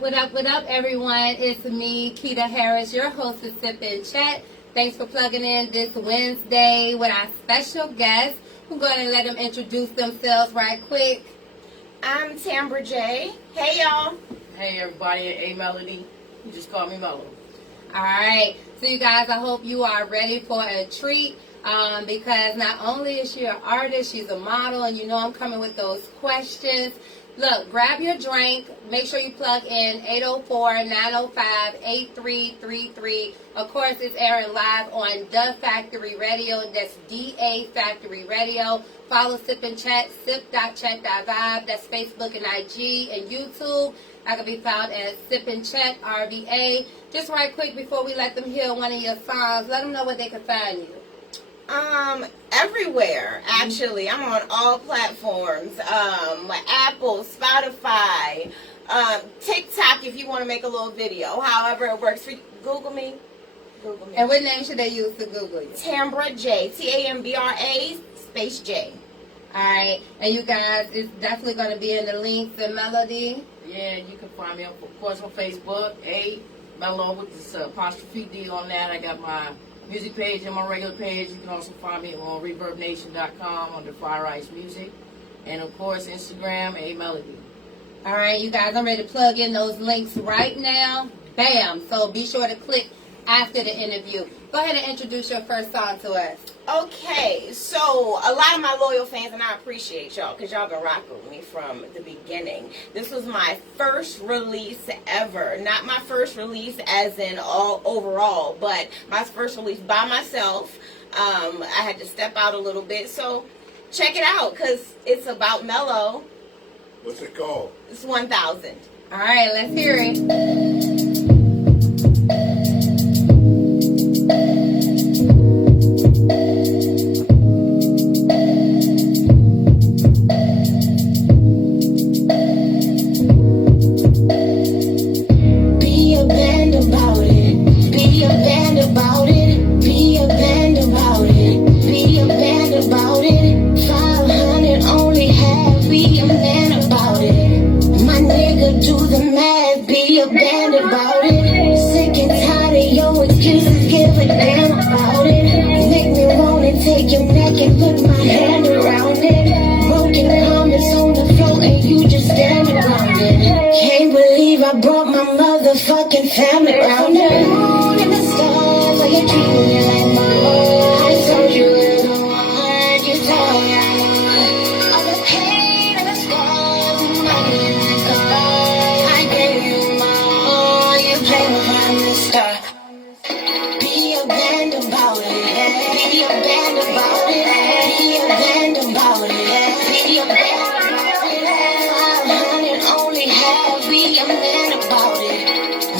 What up, everyone? It's me, Keita Harris, your host of Sip and Chat. Thanks for plugging in this Wednesday with our special guest. I'm going to let them introduce themselves right quick. I'm Tambra J. Hey, y'all. Hey, everybody. Hey, Melo'D. You just call me Melo. All right. So, you guys, I hope you are ready for a treat because not only is she an artist, she's a model, and you know I'm coming with those questions. Look, grab your drink. Make sure you plug in 804-905-8333. Of course, it's airing live on The Factory Radio. That's DA Factory Radio. Follow Sip and Chat, sip.chat.vibe. That's Facebook and IG and YouTube. I can be found as Sip and Chat, RVA. Just right quick before we let them hear one of your songs, let them know where they can find you. Everywhere, actually. I'm on all platforms. Apple, Spotify, TikTok if you want to make a little video. However it works for you. Google me. And what name should they use to Google you? Tambra J. Tambra space J. Alright. And you guys, it's definitely going to be in the links and Melo'D. Yeah, you can find me, of course, on Facebook. Melo with this apostrophe D on that. I got my music page and my regular page. You can also find me on ReverbNation.com under Fire Ice Music. And, of course, Instagram, Melo'D. All right, you guys, I'm ready to plug in those links right now. Bam. So be sure to click after the interview. Go ahead and introduce your first song to us. Okay, so a lot of my loyal fans, and I appreciate y'all because y'all been rocking with me from the beginning. This was my first release ever. Not my first release as in all overall, but my first release by myself. I had to step out a little bit, so check it out because it's about Melo. What's it called? It's 1000. All right, let's hear it. Fucking family around the moon and the stars, like you're treating me like mama. I told you you're the one, you told me I'm the one. All the pain and the scars, and money in the car. I gave you my all, you played me from the start. Be a band about it, be a band about it, be a band about it, be a band about it. 500 only have, be a man about it.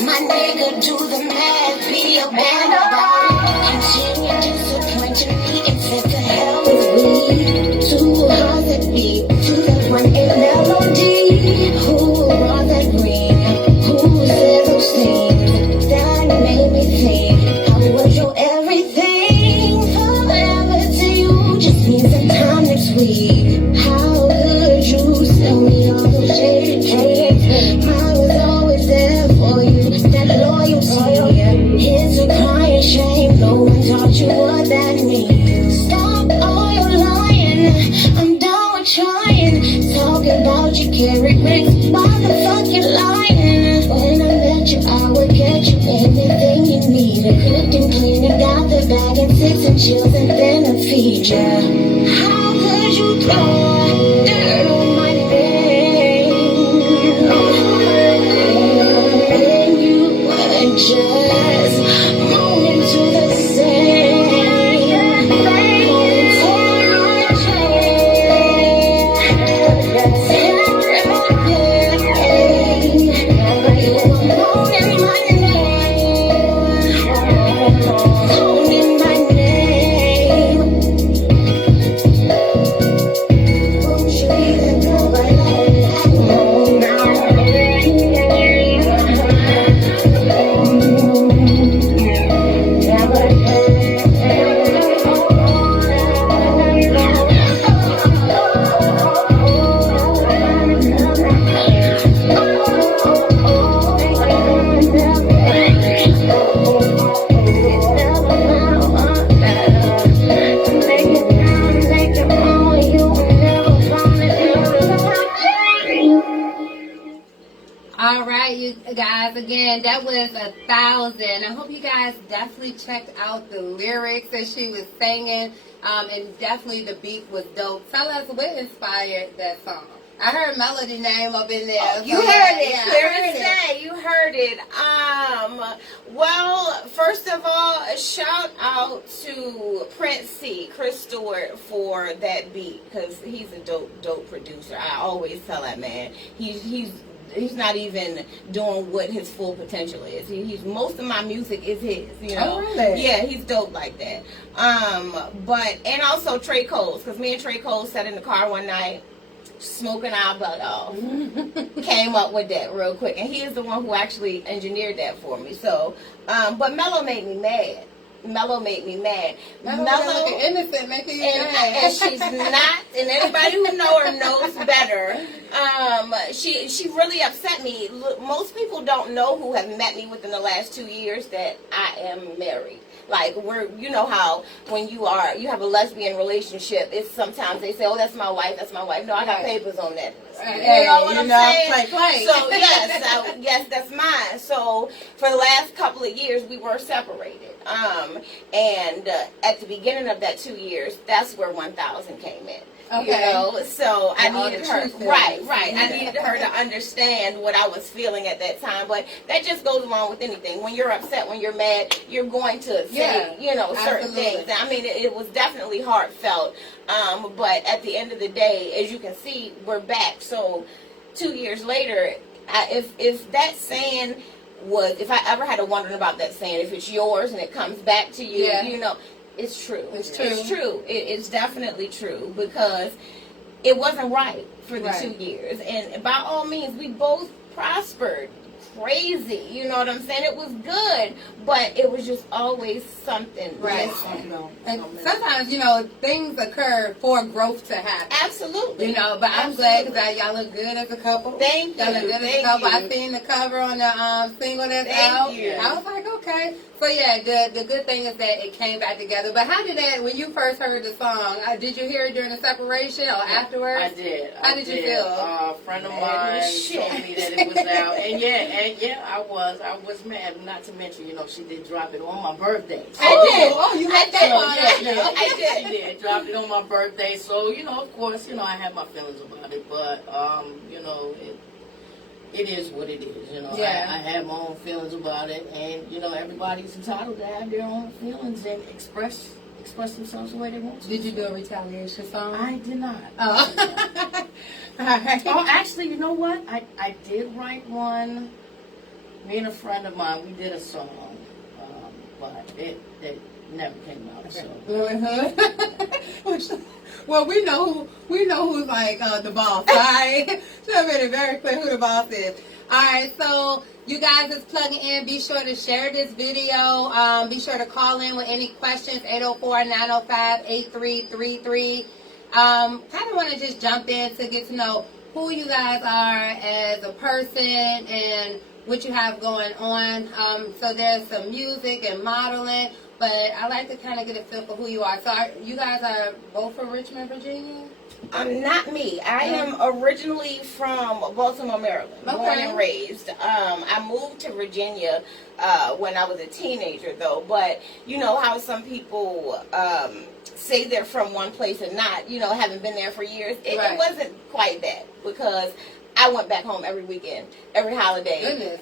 My nigga, do the math, be a band about it. Continue disappointing me and set the hell with me. Two hearts that beat, to that one in Melo'D. Who brought that green? Who said those things that made me think I was your everything? Forever to you just means that time next week. How could you sell me all those shady cakes? I was always there for you. That loyalty, it's a crying shame. No one taught you what that means. Stop all your lying. I'm done with trying. Talking about you can't regret. Motherfucking lying. When I met you, I would get you anything you needed. Cooked and clean and got the bag and 6 and chills and then I feed ya. How could you throw dirt on my name? Just moaning to the same, moaning to my chain. You were moaning my name, moaning my name. guys, again, that was 1,000. I hope you guys definitely checked out the lyrics that she was singing, and definitely the beat was dope. Tell us what inspired that song. I heard Melo'D name up in there. Oh, you so heard it. yeah, Clear I heard as it. day. You heard it. Well, first of all, a shout out to Prince C, Chris Stewart, for that beat, because he's a dope producer. I always tell that man. He's not even doing what his full potential is. He's most of my music is his, you know. Oh, really? Yeah, he's dope like that. And also Trey Coles, because me and Trey Coles sat in the car one night, smoking our butt off. Came up with that real quick, and he is the one who actually engineered that for me. So, but Melo made me mad. Melo made me mad. Melo innocent, making you mad. And she's not, and anybody who know her knows better. She really upset me. Look, most people don't know who have met me within the last 2 years that I am married. Like, you know how when you have a lesbian relationship, it's sometimes they say, oh, that's my wife. No, I got papers on that. You know what I'm saying? Play. So yes, that's mine. So for the last couple of years, we were separated. And at the beginning of that 2 years, that's where 1,000 came in. Okay. You know, so I all needed the her, truth right. feelings. I needed her to understand what I was feeling at that time. But that just goes along with anything. When you're upset, when you're mad, you're going to say, you know, certain absolutely. things. I mean, it was definitely heartfelt. But at the end of the day, as you can see, we're back. So 2 years later, if that saying was, if I ever had to wonder about that saying, if it's yours and it comes back to you, you know, it's true. It's true. It's true. It's definitely true, because it wasn't right for the 2 years. And by all means, we both prospered. Crazy, you know what I'm saying? It was good, but it was just always something missing. And sometimes, you know, things occur for growth to happen. Absolutely. You know, but I'm glad because y'all look good as a couple. Thank you. Y'all look good as a couple. I seen the cover on the single that's out. Thank you. I was like, okay. So yeah, the good thing is that it came back together. But how did that, when you first heard the song, did you hear it during the separation or afterwards? I did. How did you feel? A friend of mine told me that it was out, and yeah, I was mad. Not to mention, you know, she did drop it on my birthday. So You had that on it. I did. She did dropped it on my birthday. So you know, of course, you know, I had my feelings about it, but you know, it is what it is, you know. Yeah. I have my own feelings about it, and you know, everybody's entitled to have their own feelings and express themselves the way they want to. Did you do a retaliation song? I did not. Oh. All right. Oh, actually, you know what? I did write one. Me and a friend of mine, we did a song, but it never came out. So. Well, we know who's like the boss, right? So I made it very clear who the boss is. All right, so you guys is plugging in. Be sure to share this video. Be sure to call in with any questions. 804-905-8333. Kind of want to just jump in to get to know who you guys are as a person and what you have going on. So there's some music and modeling, but I like to kind of get a feel for who you are. So you guys are both from Richmond, Virginia? Not me. I am originally from Baltimore, Maryland, born and raised. I moved to Virginia when I was a teenager, though. But you know how some people say they're from one place and not, you know, haven't been there for years. It wasn't quite that, because I went back home every weekend, every holiday,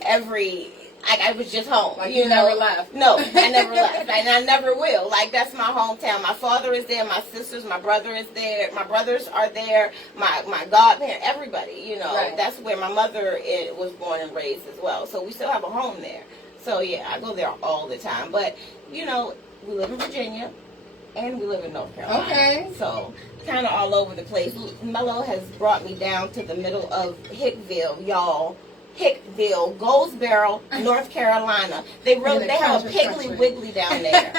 I was just home. Like you never left. No, I never left. And I never will. Like, that's my hometown. My father is there. My sisters, my brother is there. My brothers are there. My godparents, everybody, you know. Right. That's where my mother was born and raised as well. So we still have a home there. So, yeah, I go there all the time. But, you know, we live in Virginia and we live in North Carolina. Okay. So, kind of all over the place. Melo has brought me down to the middle of Hickville, y'all. Hickville, Goldsboro, North Carolina. They have a Piggly Wiggly down there.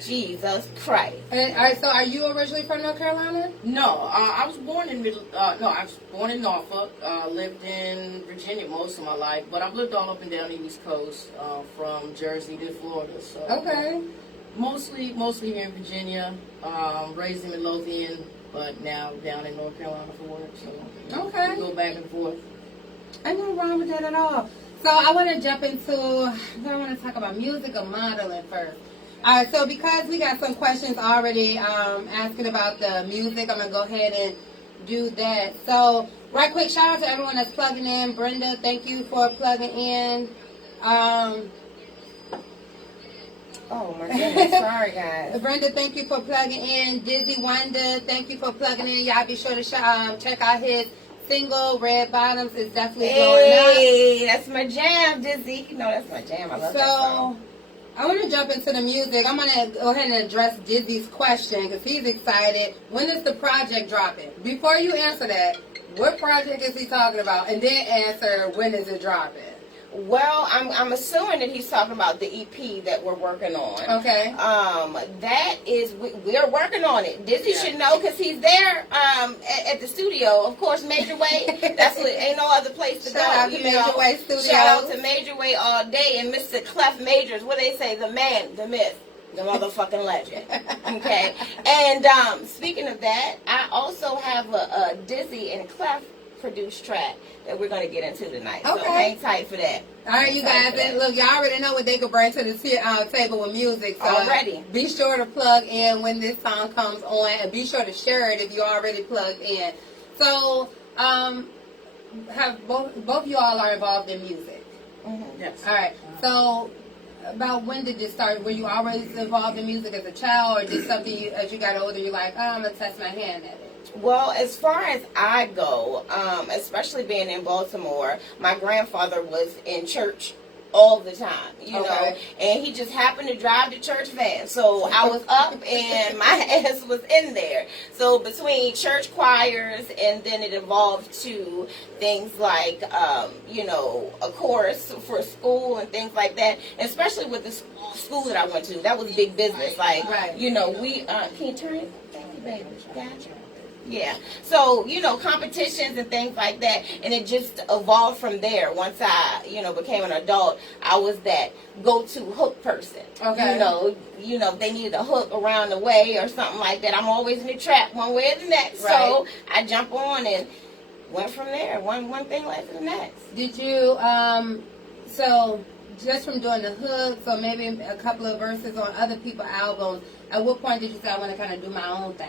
Jesus Christ. And, all right, so are you originally from North Carolina? No, I was born in I was born in Norfolk. Lived in Virginia most of my life, but I've lived all up and down the East Coast, from Jersey to Florida. So Okay. Mostly here in Virginia. Raised in Melo'D, but now down in North Carolina for work. So Okay. we go back and forth. Ain't nothing wrong with that at all. So I want to jump into, I want to talk about music or modeling first. All right, so because we got some questions already asking about the music, I'm going to go ahead and do that. So right quick, shout out to everyone that's plugging in. Brenda, thank you for plugging in. Oh my goodness, sorry guys. Brenda, thank you for plugging in. Dizzy Wonder, thank you for plugging in. Y'all be sure to check out his single, Red Bottoms. Is definitely blowing up. Hey, that's my jam, Dizzy. You know that's my jam. I love that song. I want to jump into the music. I'm going to go ahead and address Dizzy's question because he's excited. When is the project dropping? Before you answer that, what project is he talking about? And then answer, when is it dropping? Well, I'm assuming that he's talking about the EP that we're working on. Okay. That is, we're working on it. Dizzy should know because he's there at the studio. Of course, Major Way. That's what, ain't no other place to go. Shout out to Major Way Studios. Shout out to Major Way all day. And Mr. Clef Majors, what they say, the man, the myth, the motherfucking legend. Okay. And speaking of that, I also have a Dizzy and Clef produced track that we're going to get into tonight. Okay. So hang tight for that. All right, you guys. And look, y'all already know what they could bring to the table with music. So already. Be sure to plug in when this song comes on, and be sure to share it if you already plugged in. So, have both you all are involved in music. Mm-hmm. Yes. All right. So, about when did this start? Were you always involved in music as a child, or did something as you got older, you're like, oh, I'm gonna test my hand at it? Well, as far as I go, especially being in Baltimore, my grandfather was in church all the time, you know, and he just happened to drive the church van. So I was up and my ass was in there. So between church choirs and then it evolved to things like, you know, a chorus for school and things like that, and especially with the school that I went to. That was big business. Like, you know, we, can you turn it? Thank you, baby. Gotcha. Yeah. So, you know, competitions and things like that. And it just evolved from there. Once I, you know, became an adult, I was that go-to hook person. Okay. You know, if they needed a hook around the way or something like that, I'm always in the trap one way or the next. Right. So I jump on and went from there. One thing led to the next. Did you, so just from doing the hooks or maybe a couple of verses on other people's albums, at what point did you say I want to kind of do my own thing?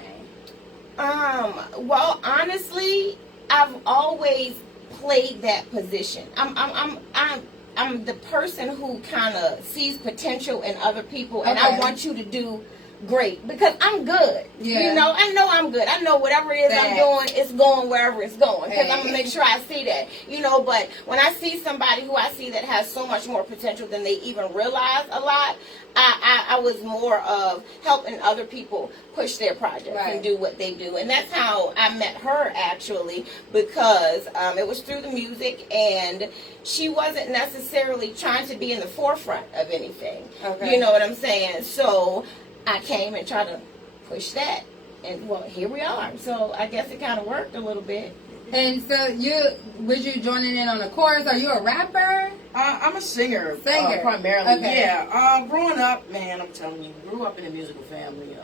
Well, honestly, I've always played that position. I'm the person who kind of sees potential in other people, and I want you to do great because I'm good. Yeah. You know I'm good. I know whatever it is I'm doing, it's going wherever it's going because I'm gonna make sure I see that. You know, but when I see somebody who I see that has so much more potential than they even realize a lot, I was more of helping other people push their projects and do what they do. And that's how I met her, actually, because it was through the music, and she wasn't necessarily trying to be in the forefront of anything. You know what I'm saying? So I came and tried to push that. And, well, here we are. So I guess it kind of worked a little bit. And so was you joining in on the chorus? Are you a rapper? I'm a singer. Primarily. Okay. Yeah. Growing up, man, I'm telling you, grew up in a musical family.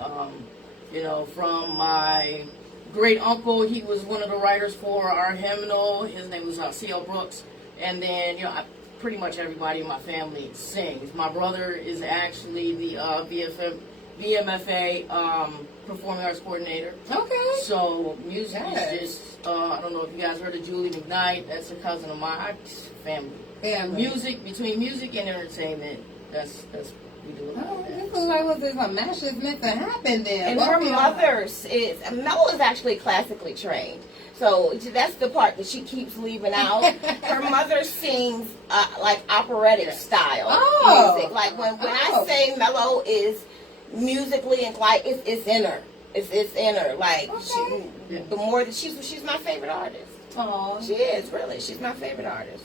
You know, from my great uncle, he was one of the writers for our hymnal. His name was C.L. Brooks. And then, you know, pretty much everybody in my family sings. My brother is actually the VMFA Performing Arts Coordinator. Okay. So music is just, I don't know if you guys heard of Julie McKnight. That's a cousin of mine. Family. Music, between music and entertainment, that's we do a lot of that. This looks like there's a match that's meant to happen there. And her mother's Mel is actually classically trained. So that's the part that she keeps leaving out. Her mother sings like operatic style music. Like when I say Melo is musically inclined, it's in her. It's in her. Like the more that she's my favorite artist. Oh, she is really. She's my favorite artist.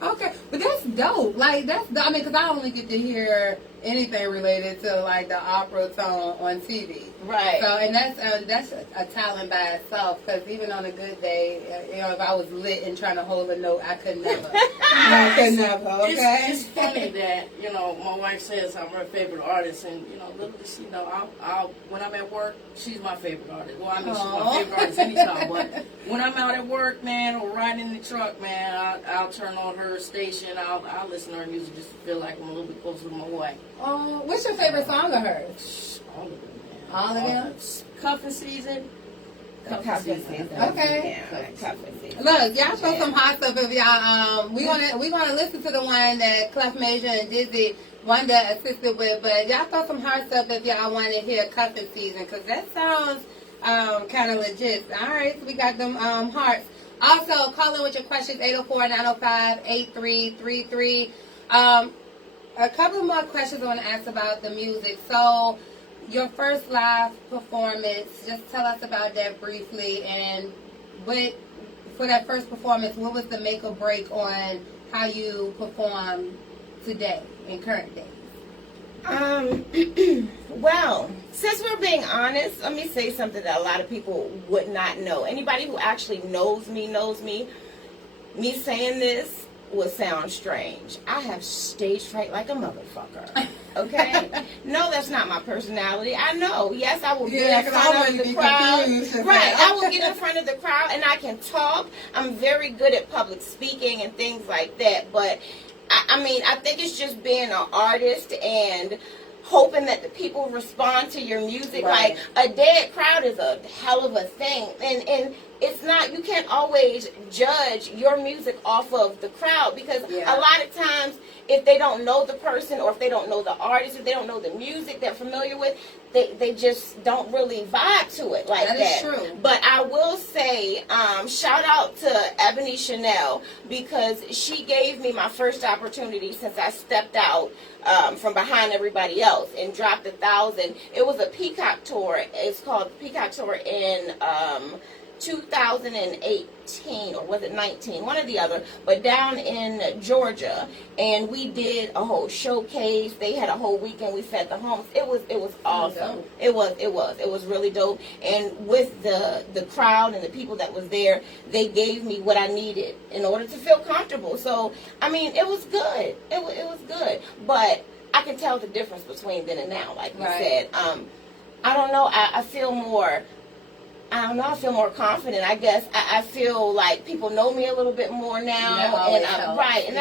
Okay, but that's dope. Like I mean, because I only get to hear anything related to like the opera tone on TV. Right. So, and that's a talent by itself. Because even on a good day, if I was lit and trying to hold a note, I could never. I could never. Okay. It's funny that my wife says I'm her favorite artist, and little does she know, I'll when I'm at work, she's my favorite artist. Well, I mean, she's my favorite artist anytime, but when I'm out at work, man, or riding in the truck, man, I'll turn on her station. I'll listen to her music just to feel like I'm a little bit closer to my wife. What's your favorite song of hers? All of them, man. All of them? Cuffing season. Cuffing season. Okay. Yeah, cuffing season. Look, y'all throw some hot stuff if y'all. We gonna listen to the one that Clef Major and Dizzy Wanda assisted with, but y'all throw some hot stuff if y'all want to hear Cuffing Season, because that sounds kind of legit. All right, so we got them hearts. Also, call in with your questions, 804-905-8333. A couple more questions I want to ask about the music. So, your first live performance, just tell us about that briefly, and for that first performance, what was the make or break on how you perform today, in current days? Well, since we're being honest, let me say something that a lot of people would not know. Anybody who actually knows me. Me saying this will sound strange. I have stage fright like a motherfucker. Okay? No, that's not my personality. I know. Yes, I will get in front of the crowd. Right. I will get in front of the crowd and I can talk. I'm very good at public speaking and things like that. But, I mean, I think it's just being an artist and hoping that the people respond to your music. Right. Like, a dead crowd is a hell of a thing. And it's not, you can't always judge your music off of the crowd, because a lot of times if they don't know the person, or if they don't know the artist, if they don't know the music they're familiar with, they just don't really vibe to it like that. That is true. But I will say, shout out to Ebony Chanel, because she gave me my first opportunity since I stepped out from behind everybody else and dropped 1,000. It was a Peacock tour. It's called Peacock Tour in 2018, or was it 19, one or the other, but down in Georgia, and we did a whole showcase. They had a whole weekend. We fed the homeless. It was awesome. It was really dope. And with the crowd and the people that was there, they gave me what I needed in order to feel comfortable. So I mean, it was good. It was good. But I can tell the difference between then and now. Like you said, I don't know. I feel more. I don't know, I feel more confident, I guess. I feel like people know me a little bit more now. That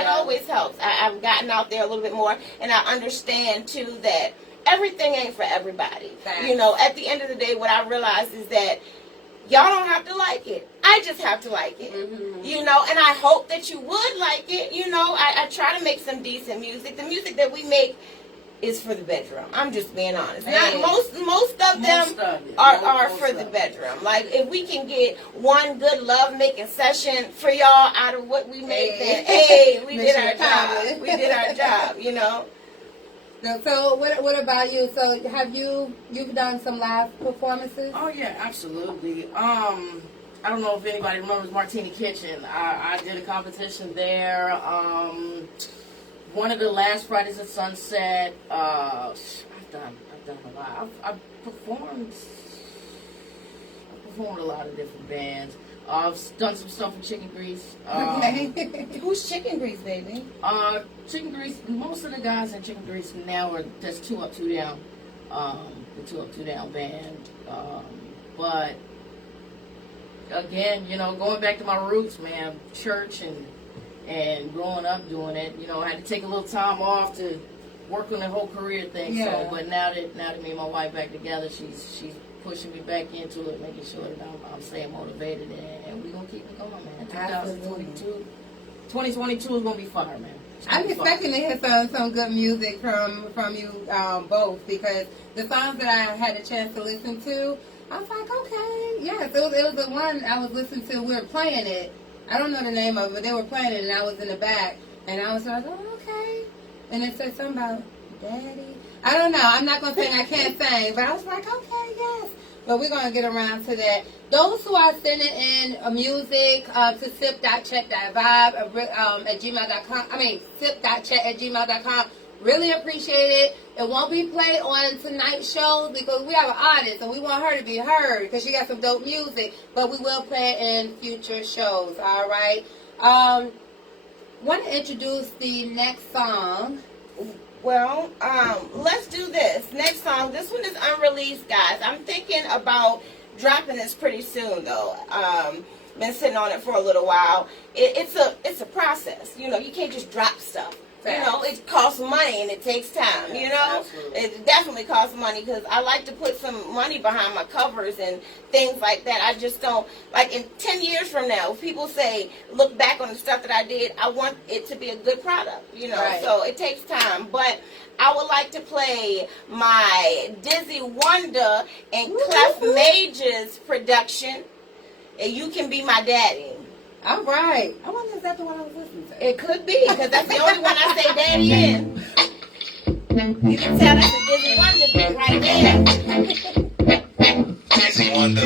always helps. I've gotten out there a little bit more, and I understand, too, that everything ain't for everybody. Thanks. At the end of the day, what I realize is that y'all don't have to like it. I just have to like it. Mm-hmm. And I hope that you would like it. I try to make some decent music. The music that we make is for the bedroom. I'm just being honest. Most of them are for the bedroom. Like, if we can get one good love making session for y'all out of what we make, then we did our job. We did our job. So what about you? So have you've done some live performances? Oh yeah, absolutely. I don't know if anybody remembers Martini Kitchen. I did a competition there. One of the last Fridays at Sunset. I've done a lot. I've performed a lot of different bands. I've done some stuff with Chicken Grease. Who's Chicken Grease, baby? Chicken Grease. Most of the guys in Chicken Grease now are that's 2 Up 2 Down. The 2 Up 2 Down band. But again, going back to my roots, man, church and growing up doing it, I had to take a little time off to work on the whole career thing. Yeah. So, but now that me and my wife back together, she's pushing me back into it, making sure that I'm staying motivated, and we're gonna keep it going, man. 2022 is gonna be fire, man. I'm expecting to hear some good music from you both, because the songs that I had a chance to listen to, I was like, okay, yes, it was the one I was listening to. We were playing it. I don't know the name of it, but they were playing it, and I was in the back, and I was like, oh, okay. And it said something about Daddy. I don't know. I'm not going to say I can't sing, but I was like, okay, yes. But we're going to get around to that. Those who are sending in music to sip.check.vibe at gmail.com, sip.check at gmail.com, Really appreciate it. It won't be played on tonight's show because we have an artist and we want her to be heard because she got some dope music. But we will play it in future shows. All right. Want to introduce the next song. Well, let's do this. Next song. This one is unreleased, guys. I'm thinking about dropping this pretty soon, though. Been sitting on it for a little while. It's a process. You know, you can't just drop stuff. You know, it costs money and it takes time, you know. Absolutely. It definitely costs money because I like to put some money behind my covers and things like that. I just don't, like in 10 years from now, if people say, look back on the stuff that I did, I want it to be a good product, you know. Right. So it takes time. But I would like to play my Dizzy Wonder and Clef Major's production, and You Can Be My Daddy. All right. I wonder if that's the one I was listening to. It could be, because that's the only one I say daddy in. You can tell that's a Dizzy Wonder bit right there. Dizzy Wonder. I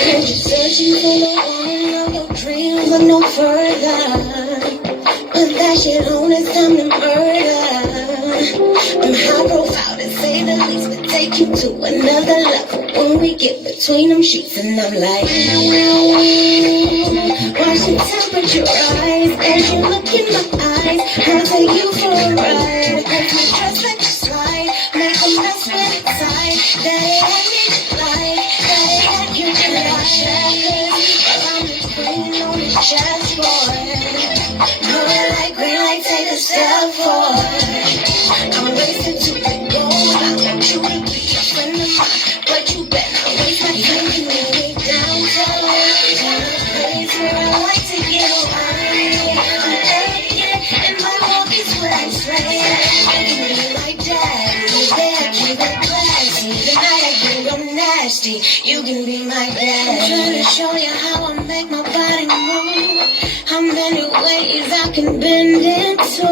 heard you searching for the one of your dreams, but no further. But that shit on is time to murder. I'm high profile to say the least, but take you to another level when we get between them sheets, and I'm like, watch the temperature rise as you look in my eyes. I'll take you for a ride. As my dress like you slide, make a mess when it's tight. Daddy, I need you like, daddy, I you can wash it. While I'm just playing on this chessboard. No red light, green light, take a step forward. I'm racing to the goal. I want you to be a friend of mine, but you better not waste my time. You need me downtown, down a place where I like to get away. I'm elegant, and my walk is what I say. You can be my daddy, there, keep it classy. The night I get real nasty, you can be my daddy. I'm trying to show you how I make my body move. How many ways I can bend it to.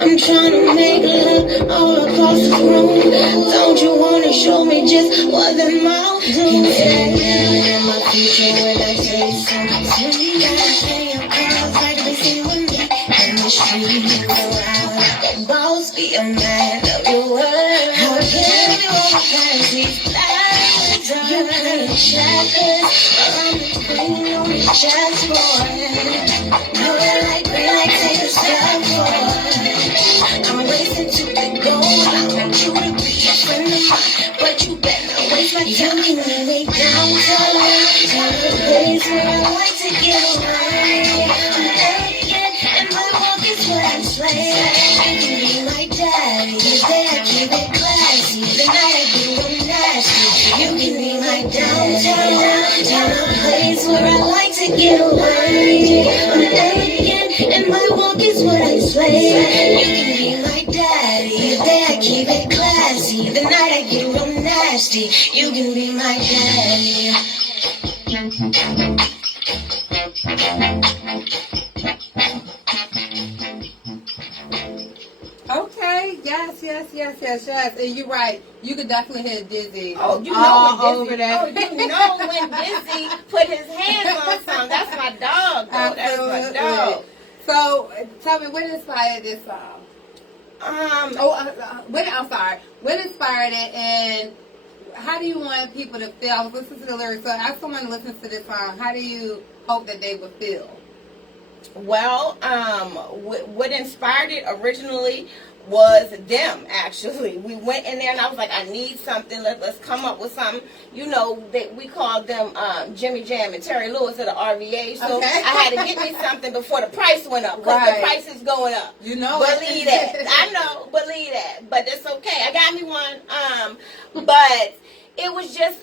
I'm trying to make love all across the room. Don't you wanna show me just what the mouth do? Yeah, in my future when I say something sweet. Gotta say your girls like they sing with me. In the street, around like a boss, be a man of your word. How I give you all the fantasies that you playing checkers, but I'm the queen on this chessboard. No red light, green light, take a step forward. I'm racing to the goal. I want you to be a friend of mine, but you better not waste my time. You can leave me downtown, down the place where I like to get away. I'm elegant, and my walk is what I slay. You can be my daddy, there, keep it classy. The night I get real nasty. You can be my downtown, down a place where I like to get away. I'm elegant, and my walk is what I slay. You can be my daddy, there, keep it classy. The night I get real nasty. You can be my daddy. Okay, yes. And you're right. You could definitely hear Dizzy. Oh, you know all when over Dizzy, that. oh, you know when Dizzy put his hands on something. That's my dog, though. That's my Absolutely. dog. So, tell me, what inspired this song? I'm sorry. What inspired it, and how do you want people to feel? I was listening to the lyrics, so as someone listens to this song, how do you hope that they would feel? Well, what inspired it originally was them, actually. We went in there and I was like, I need something. Let's come up with something. You know, we called them Jimmy Jam and Terry Lewis at the RVA. So Okay. I had to get me something before the price went up. Because the price is going up. You know Believe it. that. I know. Believe that. But it's okay. I got me one. But it was just,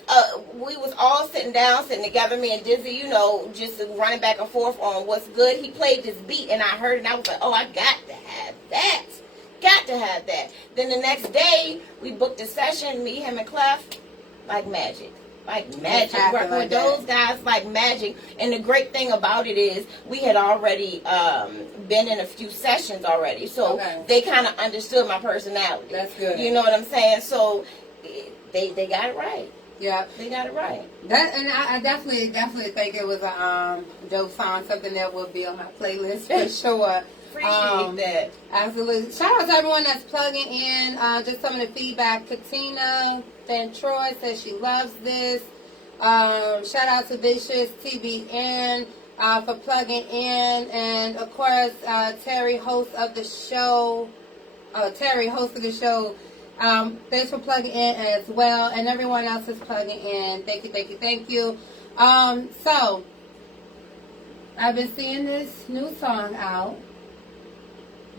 we was all sitting together, me and Dizzy, you know, just running back and forth on what's good. He played this beat and I heard it and I was like, oh, I got to have that. Got to have that. Then the next day, we booked a session, me, him, and Clef, like magic. Like magic. Working with those guys like magic. And the great thing about it is we had already been in a few sessions already. So they kind of understood my personality. That's good. You know what I'm saying? So they got it right. Yeah. They got it right. That, and I definitely think it was a dope song, something that will be on my playlist for sure. Appreciate that. Absolutely. Shout out to everyone that's plugging in. Just some of the feedback. Katina Van Troy says she loves this. Shout out to Vicious TBN for plugging in. And of course, Terry, host of the show. Thanks for plugging in as well. And everyone else is plugging in. Thank you. So, I've been seeing this new song out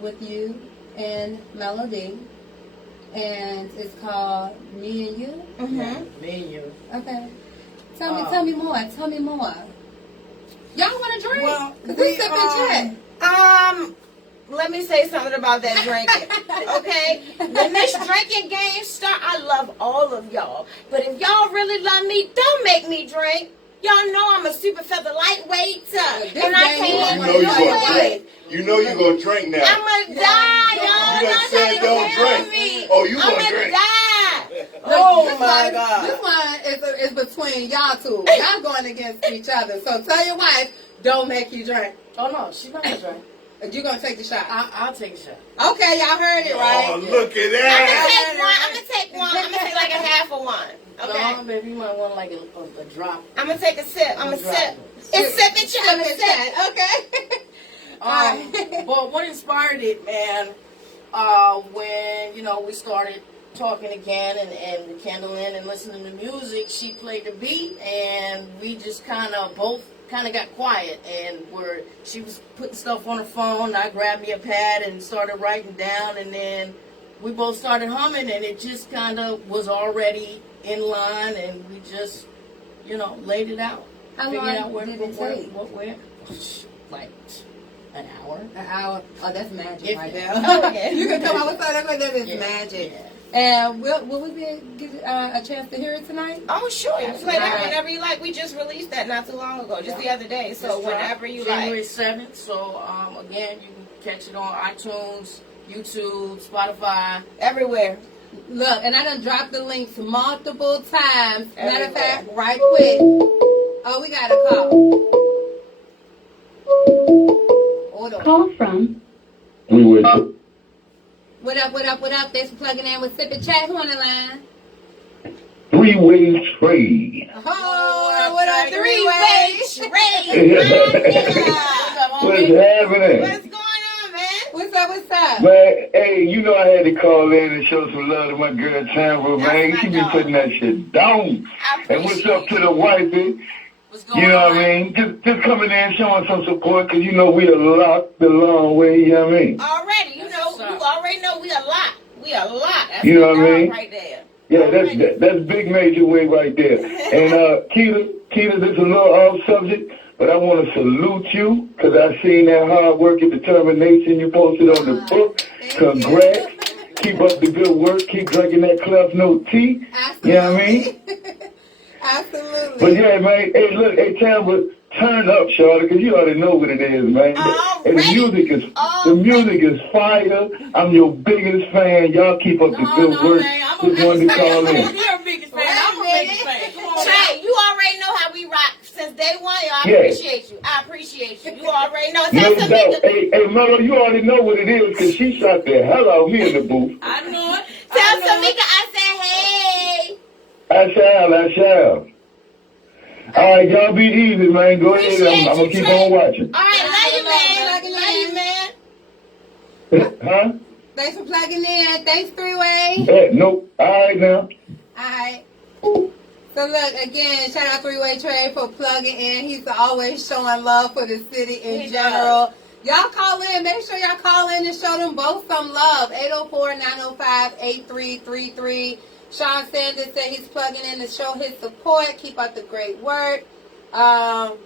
with you and Melo'D, and it's called Me and You. Mm-hmm. Me and You. Okay. Tell me more. Y'all want to drink? Well, we sip and chat. Let me say something about that drinking. Okay? When this drinking game start, I love all of y'all. But if y'all really love me, don't make me drink. Y'all know I'm a super feather lightweight. And I can't You know you're gonna drink. You know you're gonna drink now. I'm gonna die, y'all. You done said don't drink. Me. Oh, you I'm gonna drink. die. Oh my God. This one is between y'all two. Y'all going against each other. So tell your wife, don't make you drink. Oh no, she's not gonna drink. You gonna take the shot? I'll take a shot. Okay, y'all heard it, right? Oh, look at I'm that. gonna take one. I'm gonna take like a half of one. Okay. No, maybe you might want like a drop. I'm gonna take a sip. I'm gonna sip. It's sip and chat. I'm gonna sip. Okay. But what inspired it, man? When we started talking again and kindling and listening to music, she played the beat, and we just both got quiet, and she was putting stuff on her phone. I grabbed me a pad and started writing down, and then we both started humming, and it just was already in line, and we just laid it out. How Figured long out where did it take? Like an hour. An hour. Oh, that's magic If- right there. Oh, yeah. You can come out with something like that. Is Yeah, magic. yeah. And will we get a chance to hear it tonight? Oh, sure. You can play that Alright. whenever you like. We just released that not too long ago, just the other day. So Just dropped whenever you January like. 7th. So again, you can catch it on iTunes, YouTube, Spotify. Everywhere. Look, and I done dropped the links multiple times. Matter of Everywhere. fact, right quick. Oh, we got a call. Hold on. Call from What up? Thanks for plugging in with Sip and Chat. Who on the line? Three-way trade. Oh, what up, Three-way three-way? trade. What's happening? What's going on, man? What's up? Man, hey, you know I had to call in and show some love to my girl Tambra, man. That's She my be dog. putting that shit down. I And what's up to the wifey? What's going You know on? what I mean? Just coming in, showing some support, because you know we are locked the long way, you know what I mean? Already, you already know we a lot. We a lot. That's You know my what I dog mean? right there. Yeah, that's big major way right there. And Keita, this is a little off subject, but I want to salute you, because I seen that hard work and determination you posted on the book. Congrats. Keep up the good work. Keep drinking that Clef Note tea. Absolutely. You know what I mean? Absolutely. But yeah, man. Hey, look, hey, Tambra, turn up, Charlotte, because you already know what it is, man. And the music is fire. I'm your biggest fan. Y'all keep up the good work. Man, Just wanted to call in. You're a biggest fan. I'm a biggest fan. Come on, Trey, you already know how we rock since day one. Y'all. Yeah. I appreciate you. You already know. No Tell some doubt. niggas. Hey, Melo, you already know what it is, because she shot the hell out of me in the booth. I know it. Tell some nigga I said hey. I shall. All right, y'all be easy, man. Go ahead. Appreciate I'm going to you, keep Trey. on watching. All right, love you, man. Huh? Thanks for plugging in. Thanks, Three-Way. Nope. All right, now. Alright. So look, again, shout out Three-Way Trade for plugging in. He's always showing love for the city in He general. Y'all call in. Make sure y'all call in and show them both some love. 804-905-8333. Sean Sanders said he's plugging in to show his support. Keep up the great work. Oh,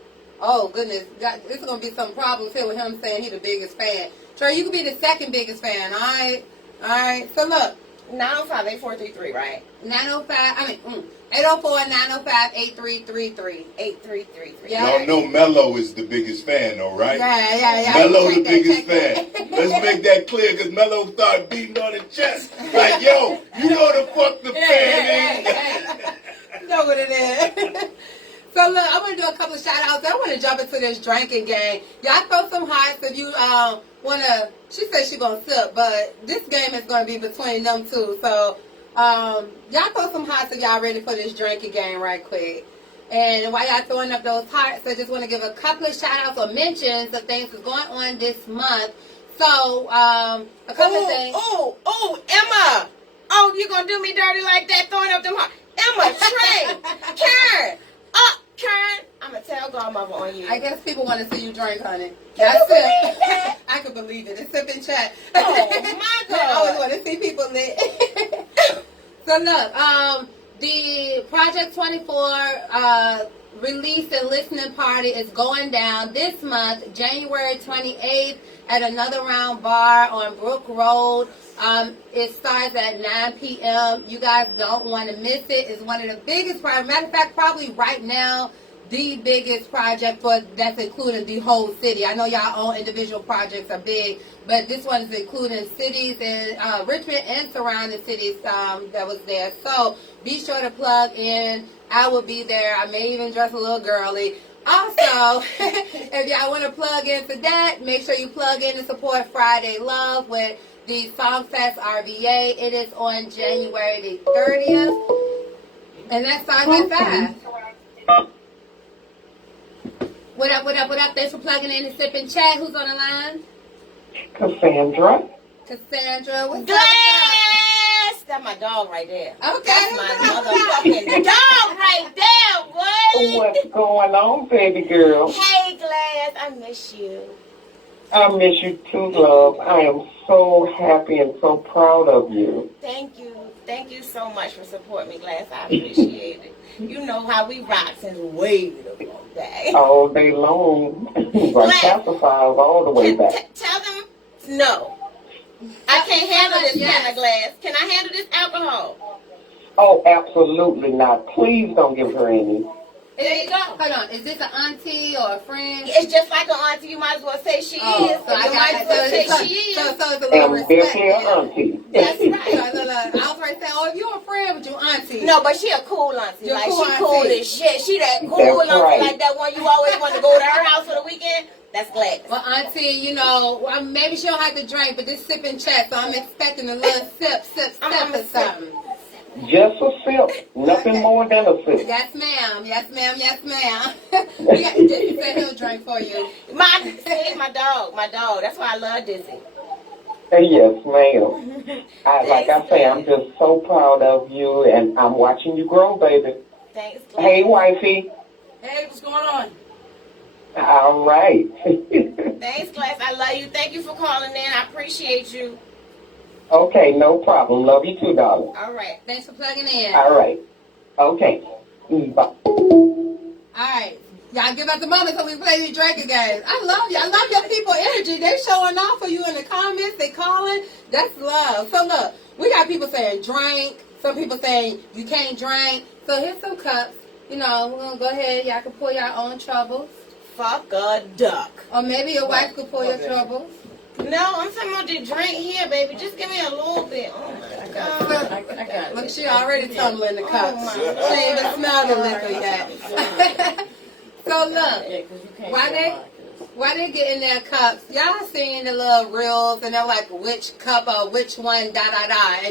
goodness. This is going to be some problems here with him saying he's the biggest fan. Trey, you could be the second biggest fan, all right? All right. So look. 905-8433, right? 804-905-8333. 8333. Yeah. Y'all know Melo is the biggest fan, though, right? Yeah. Melo the Check that, biggest check fan. that. Let's make that clear, because Melo started beating on his chest. Like, yo, you know the fuck the fan is. You know So look, I want to do a couple of shout outs. I want to jump into this drinking game. Y'all throw some hearts if you want to. She said she's going to sip, but this game is going to be between them two. So y'all throw some hearts if y'all ready for this drinking game right quick. And while y'all throwing up those hearts, I just want to give a couple of shout outs or mentions of things that's going on this month. So a couple of things. Oh, Emma. Oh, you going to do me dirty like that, throwing up them hearts. Emma, Trey, Karen. Karen, I'm going to tell Godmother on you. I guess people want to see you drink, honey. Can you believe that? I can believe it. It's sip and chat. Oh, my God. I always want to see people lit. So, look, the Project 24 release and listening party is going down this month, January 28th, at Another Round Bar on Brook Road. It starts at 9 p.m. You guys don't want to miss it. It's one of the biggest projects. Matter of fact, probably right now, the biggest project that's including the whole city. I know y'all own individual projects are big, but this one is including cities in Richmond and surrounding cities that was there. So be sure to plug in. I will be there. I may even dress a little girly. Also, if y'all want to plug into that, make sure you plug in and support Friday Love with the Songfest RVA. It is on January the 30th. And that starts at 5. What up, what up, what up? Thanks for plugging in and sipping chat. Who's on the line? Cassandra. Cassandra. What's Glass! up? That's my dog right there. Okay. That's my motherfucking dog right there, boy. What's going on, baby girl? Hey, Glass. I miss you. I miss you too, love. I am so happy and so proud of you. Thank you. Thank you so much for supporting me, Glass. I appreciate it. You know how we rock since way the long day. All day long. Like pacifiers all the way back. Tell them no. I can't handle this kind of Glass. Can I handle this alcohol? Oh, absolutely not. Please don't give her any. There you go. Hold on. Is this an auntie or a friend? It's just like an auntie. You might as well say she is. So I You might as well say she is. So it's a little And respect. definitely an auntie. That's So, right. I was right saying, oh, if you're a friend with your auntie. No, but she a cool auntie. You're Like, cool she cool auntie. as shit. She that cool That's auntie, right. like that one you always want to go to her house for the weekend. That's Glass. Well, auntie, you know, maybe she don't have to drink, but this sip and chat, so I'm expecting a little sip I'm a or something. Just a sip. Nothing more than a sip. Yes, ma'am. Yes, ma'am. Yes, ma'am. Dizzy said he'll drink for you. My dog. That's why I love Dizzy. Yes, ma'am. Like I say, I'm just so proud of you, and I'm watching you grow, baby. Thanks, Glass. Hey, wifey. Hey, what's going on? All right. Thanks, Glass. I love you. Thank you for calling in. I appreciate you. Okay, no problem. Love you too, darling. All right. Thanks for plugging in. All right. Okay. Bye. All right. Y'all give us the moment so we play these drinking games. I love you. I love your people energy. They showing off for you in the comments. They calling. That's love. So look, we got people saying drink. Some people saying you can't drink. So here's some cups. You know, we're going to go ahead. Y'all can pour your own troubles. Fuck a duck. Or maybe your wife could pour your troubles. No, I'm talking about the drink here, baby. Just give me a little bit. Oh, my God. I got it. Look, she already tumbling the cups. Oh, my She ain't even smelled the liquor yet. So look, Yeah, 'cause you can't why get they mine, 'cause- why they get in their cups? Y'all seen the little reels and they're like which cup or which one and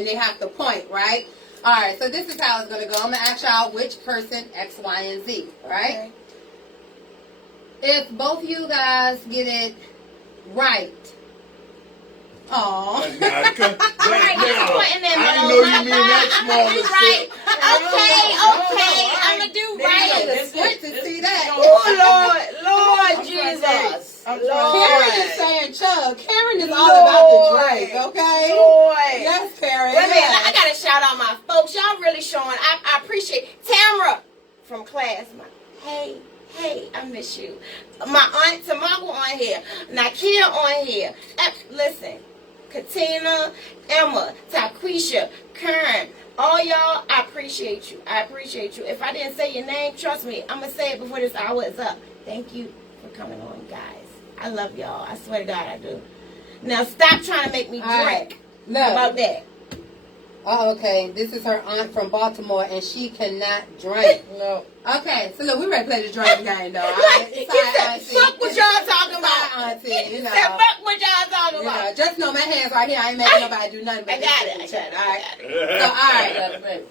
they have to point, right? All right, so this is how it's gonna go. I'm gonna ask y'all which person X, Y, and Z, right? Okay. If both you guys get it right. Aww. Right, you pointing at I me. didn't know you mean that small. I'm gonna do right. Okay. I'm gonna do right. The squint to see that. Oh, Lord Jesus. I'm Karen trying. is saying chug. Karen is all about the drink, okay? Lord. Yes, Karen. Wait a minute, yes. I gotta shout out my folks. Y'all really showing. I appreciate Tambra from class. Hey, I miss you. My aunt Tamago on here. Nakia on here. Listen, Katina, Emma, Taquisha, Karen, all y'all, I appreciate you. If I didn't say your name, trust me, I'm gonna say it before this hour is up. Thank you for coming on, guys. I love y'all. I swear to God I do. Now stop trying to make me All right. drink. Look. How about that? Oh, okay. This is her aunt from Baltimore, and she cannot drink. No. Okay, so look, we ready to play the drinking game, though. All Like, right? he Sorry, said, auntie. fuck what y'all talking about. Sorry, auntie. You know. Said, fuck what y'all talking You know, about. just know my hands right here. I ain't making nobody do nothing but I got it. this I shit, got it. all right? I got it. So, all right. That's baby.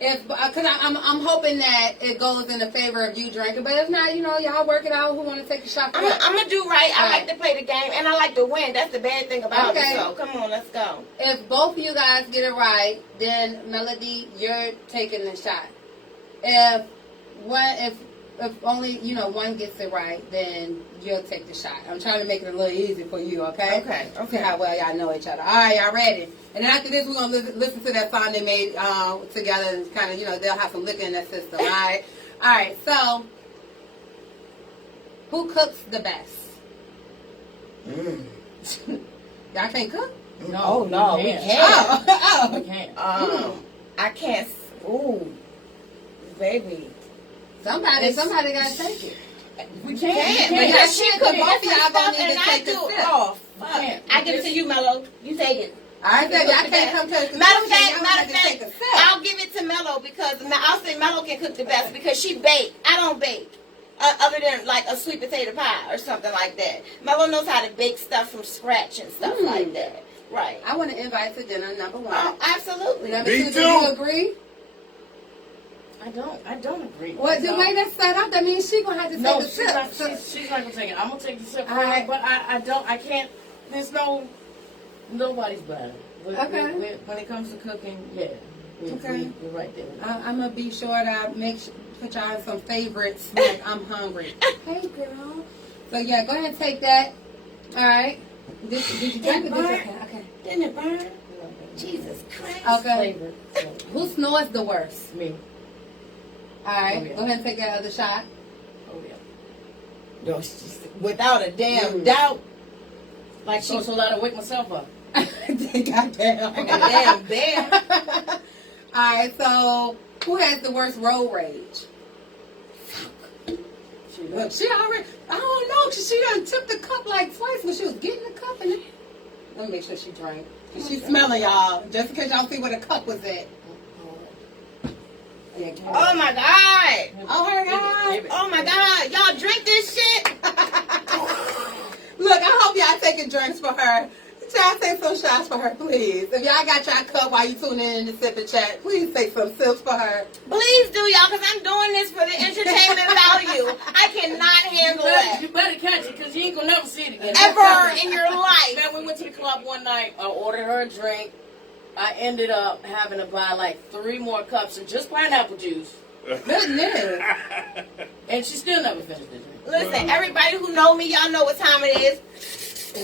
If, cause I'm hoping that it goes in the favor of you drinking, but if not, you know, y'all work it out. Who want to take a shot? For what? I'm gonna do right. I All like right. to play the game, and I like to win. That's the bad thing about Okay. it. So come on, let's go. If both of you guys get it right, then Melody, you're taking the shot. If only one gets it right, then you'll take the shot. I'm trying to make it a little easy for you, okay? Okay. See how well y'all know each other. All right, y'all ready? And then after this, we're gonna listen to that song they made together, and kind of they'll have some liquor in their system. All right. All right. So, who cooks the best? Y'all can't cook? No, Oh, no, we can't. can't. We can't. I can't. Ooh, baby. Somebody gotta take it. We Can't. can't. But We y'all can't. can't cook. Both of y'all gonna need to I take a do. sip. Oh, fuck. can't. I give it to you, Melo. You take it. All right, baby, I can't come to a conclusion. Matter of Y'all fact, have to take a sip. I'll give it to Melo because I'll say Melo can cook the best because she bake. I don't bake. Other than like a sweet potato pie or something like that. Melo knows how to bake stuff from scratch and stuff like that. Right. I want to invite to dinner, number one. Oh, absolutely. Number Me two, do too. you agree? I don't agree. Well, the way that's set up, that means she's gonna have to No, take a she's not. sip. She's not gonna take it. I'm gonna take the sip. All right. But I can't. There's nobody's better. Okay. When it comes to cooking, yeah. Okay. We're right there. I'm gonna be sure that put y'all in some favorites. Like I'm hungry. Hey, girl. So yeah, go ahead and take that. All right. Did you drink it? Okay. Didn't it burn? Jesus Christ. Okay. Flavor. Who snores the worst? Me. All right. Oh, yeah. Go ahead and take that other shot. Oh yeah. No, without a damn doubt. Like she So let her wake myself up. Goddamn. like a damn bear. All right. So who has the worst road rage? Look, she already, I don't know, 'cause she done took the cup like twice when she was getting the cup. And let me make sure she drank. 'Cause she's smelling y'all, just in case y'all see where the cup was at. Yeah, give me Oh that. my God. Oh my God. Oh my God. Y'all drink this shit? Look, I hope y'all taking drinks for her. Y'all take some shots for her, please. If y'all got y'all cup while you tuning in the sip and chat, please take some sips for her. Please do, y'all, because I'm doing this for the entertainment value. I cannot handle it. You better catch it because you ain't gonna never see it again. Ever in your life. Man, we went to the club one night. I ordered her a drink. I ended up having to buy like 3 more cups of just pineapple juice, Goodness. and she still never finished the drink. Listen, everybody who know me, y'all know what time it is.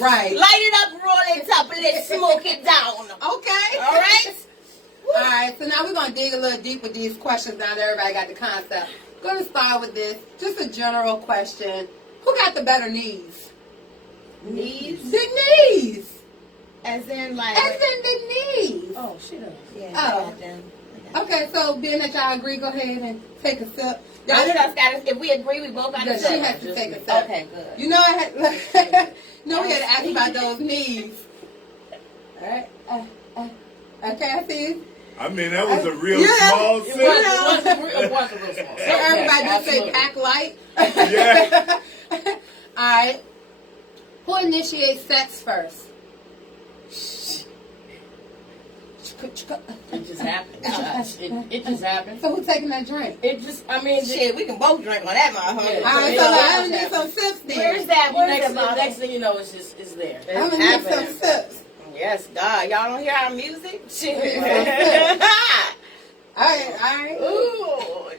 Right. Light it up, roll it up, and let's smoke it down. Okay. All right? All right, so now we're going to dig a little deep with these questions now that everybody got the concept. Going to start with this, just a general question. Who got the better knees? Knees? The knees. As in, like... As in the knees. Oh, she does. Yeah, Oh. I got them. Okay, so being that y'all agree, go ahead and take a sip. Y'all know that's got if we agree, we both got Yeah, to she say. has to take a sip. Okay, good. You know, we had to ask about those knees. All right. Okay, I see. I mean, that was a real Yeah. small It sip. was a real small. So everybody just say Absolutely. pack light. Yeah. All right. Who initiates sex first? It just happened. It just happened. So who's taking that drink? It just, I mean, Shit, we can both drink on that motherfucker. Yeah. All right, so I'm gonna need some sips then. Where's that? Where's next, that bottle? next thing you know, it's there. I'm gonna need some sips. Yes, God. Y'all don't hear our music? Shit. All right. Ooh.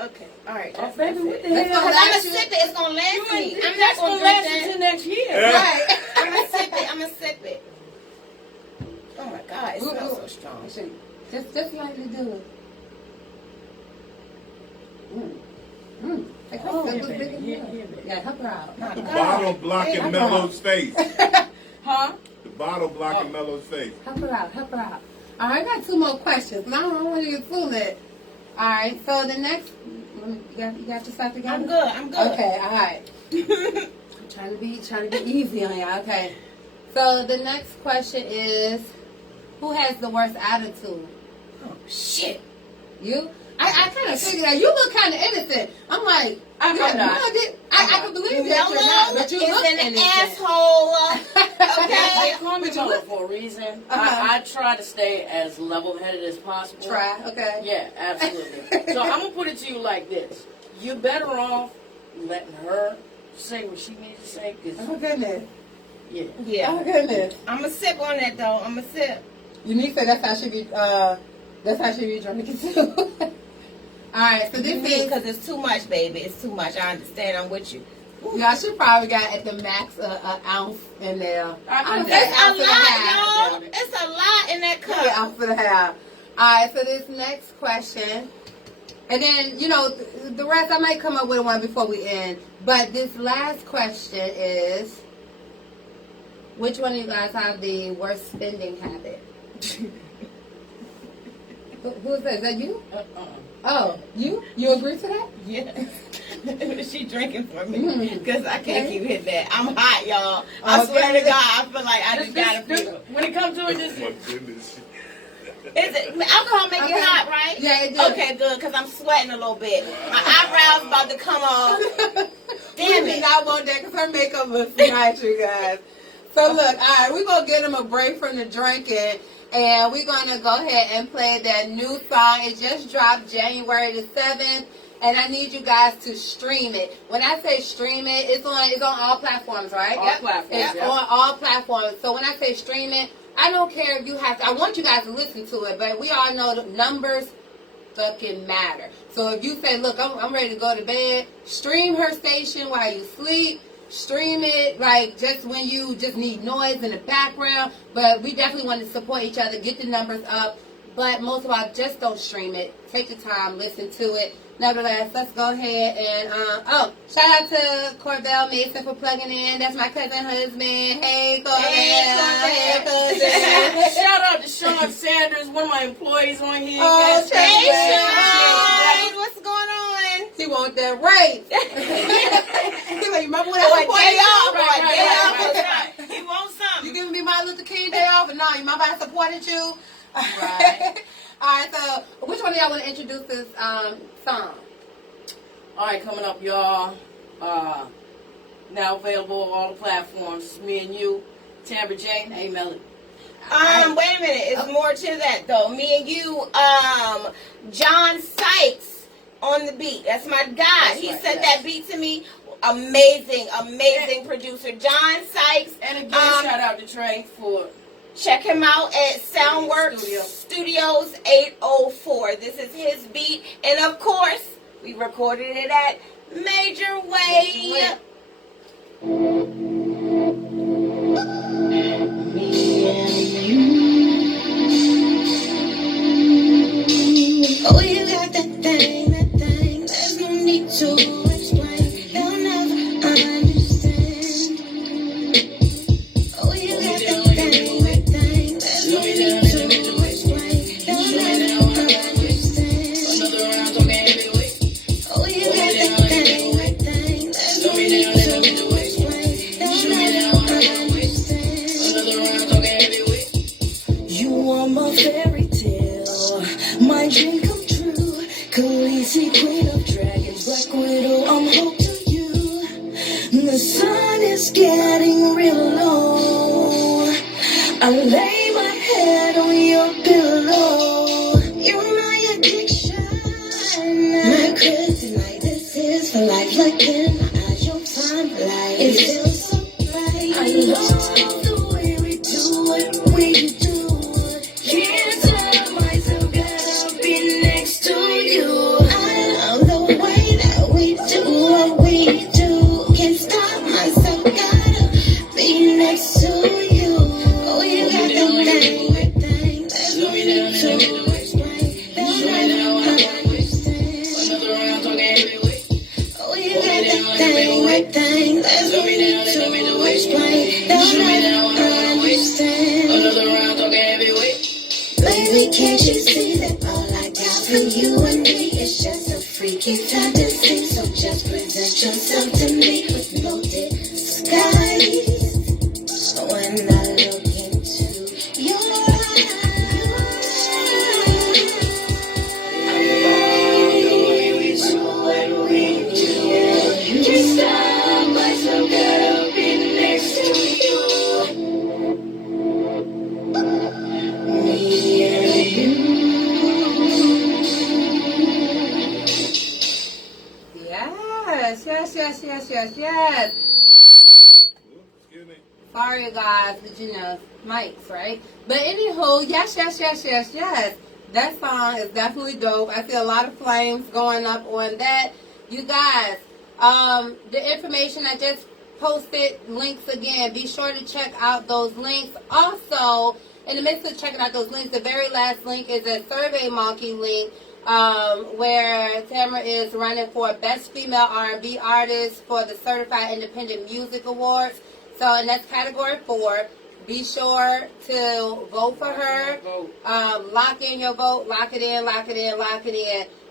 Okay. All right. Oh, baby, what the Let's hell? go Because I'm last going to year. sip it. It's going to last me. I'm not That's going gonna to last drink until that. next year. Right. I'm going to sip it. I'm going to sip it. Oh, my God. It smells so strong. Just lightly do it. Take her Oh, sip yeah, was baby. big enough. Yeah, baby. Yeah, help her out. My The God. bottle blocking Hey, Melo'D's face. Huh? The bottle blocking Melo'D's face. Help her out. Help her out. All right, I got 2 more questions. I don't want to get fooled. All right, so the next, you got your stuff together? I'm good. I'm good. Okay, all right. I'm trying to be easy on y'all. Okay. So the next question is, Who has the worst attitude? Oh, shit. You? I kind of figured out. You look kind of innocent. I'm like, I'm not. I can believe that you're not, but you look is an innocent. asshole. They Okay. call me Melo for a reason. I try to stay as level-headed as possible. Try, okay. Yeah, absolutely. So I'm going to put it to you like this. You're better off letting her say what she needs to say. Oh, goodness. Yeah. Yeah. Oh, goodness. I'm going to sip on that, though. I'm going to sip. You need to say that's how she be drinking, too. All right, so this is... Because it's too much, baby. It's too much. I understand. I'm with you. Y'all should probably got at the max an ounce in there. It's a lot, y'all. It's a lot in that cup. Yeah, ounce and a half. All right, so this next question, and then, you know, the rest, I might come up with one before we end, but this last question is, which one of you guys have the worst spending habit? Who is that? Is that you? Oh, you? You agree to that? Yeah. She drinking for me because I can't keep hitting that. I'm hot, y'all. I swear to God, I feel like I just got to feel. When it comes to it, just... Oh, my goodness. Is it alcohol make you hot, right? Yeah, it does. Okay, good, because I'm sweating a little bit. My eyebrows about to come off. Damn We it. did not want that because her makeup looks nice, you guys. So look, all right, we're going to give them a break from the drinking. And we're going to go ahead and play that new song. It just dropped January the 7th. And I need you guys to stream it. When I say stream it, it's on all platforms, right? All platforms, It's yeah. on all platforms. So when I say stream it, I don't care if you have to. I want you guys to listen to it. But we all know the numbers fucking matter. So if you say, look, I'm ready to go to bed, stream her station while you sleep. Stream it, like, just when you just need noise in the background. But we definitely want to support each other, get the numbers up. But most of all, just don't stream it. Take your time, listen to it. Nevertheless, let's go ahead and, shout out to Corbell Mason for plugging in. That's my cousin husband. Hey, Corbell. Hey, cousin. Shout out to Sean Sanders, one of my employees on here. Oh, Hey, Sean. Sean. What's going on? He want that raise. He like, remember when I Like, was day off. Right, Like, day day off. off. That's right. He wants something. You giving me Martin Luther King day off? And no, your mama I supported you. Right. All right, so which one of y'all want to introduce this song? All right, coming up, y'all. Now available on all the platforms. It's me and you, Tambra Jane. Hey, Melo'D. Wait a minute. It's more to that, though. Me and you, John Sykes on the beat. That's my guy. That's He right, sent yes. that beat to me. Amazing producer. John Sykes. And again, shout out to Trey for... Check him out at Soundworks Studios 804. This is his beat. And, of course, we recorded it at Major Way. Oh, you got that thing, there's no need to explain, you'll never understand. Oh, you got that thing, there's no need to explain, you'll never understand. Oh, you got that thing, there's no need to explain, you'll never understand. You are my fairy tale, my dream come true. Khaleesi, queen of dragons, black widow, I'm hope to you. The sun is getting real low. I lay my head on your pillow. You're my addiction, my kryptonite. This is for life, like in my eyes, you'll find light. It feels so bright. I love the way we do it, we do. Can't tell myself gotta be next to you. I love the way that we do what we do. Can't stop myself, gotta be next to you. Oh, you got the thing, there's no need to explain. They'll never understand. Oh, you got the thing, there's no need to explain. They'll never understand. Baby, can't you see that all I got for you and me is just a freaky fantasy? So just present yourself to me with loaded skies. When I look into your eyes, yes. Excuse me. Sorry, guys, but you know, mics, right? But anywho, yes. That song is definitely dope. I see a lot of flames going up on that. You guys, the information I just posted, links again. Be sure to check out those links. Also, in the midst of checking out those links, the very last link is a SurveyMonkey link where Tambra is running for Best Female R&B Artist for the Certified Independent Music Awards. So, and that's category 4. Be sure to vote for her. Lock in your vote. Lock it in.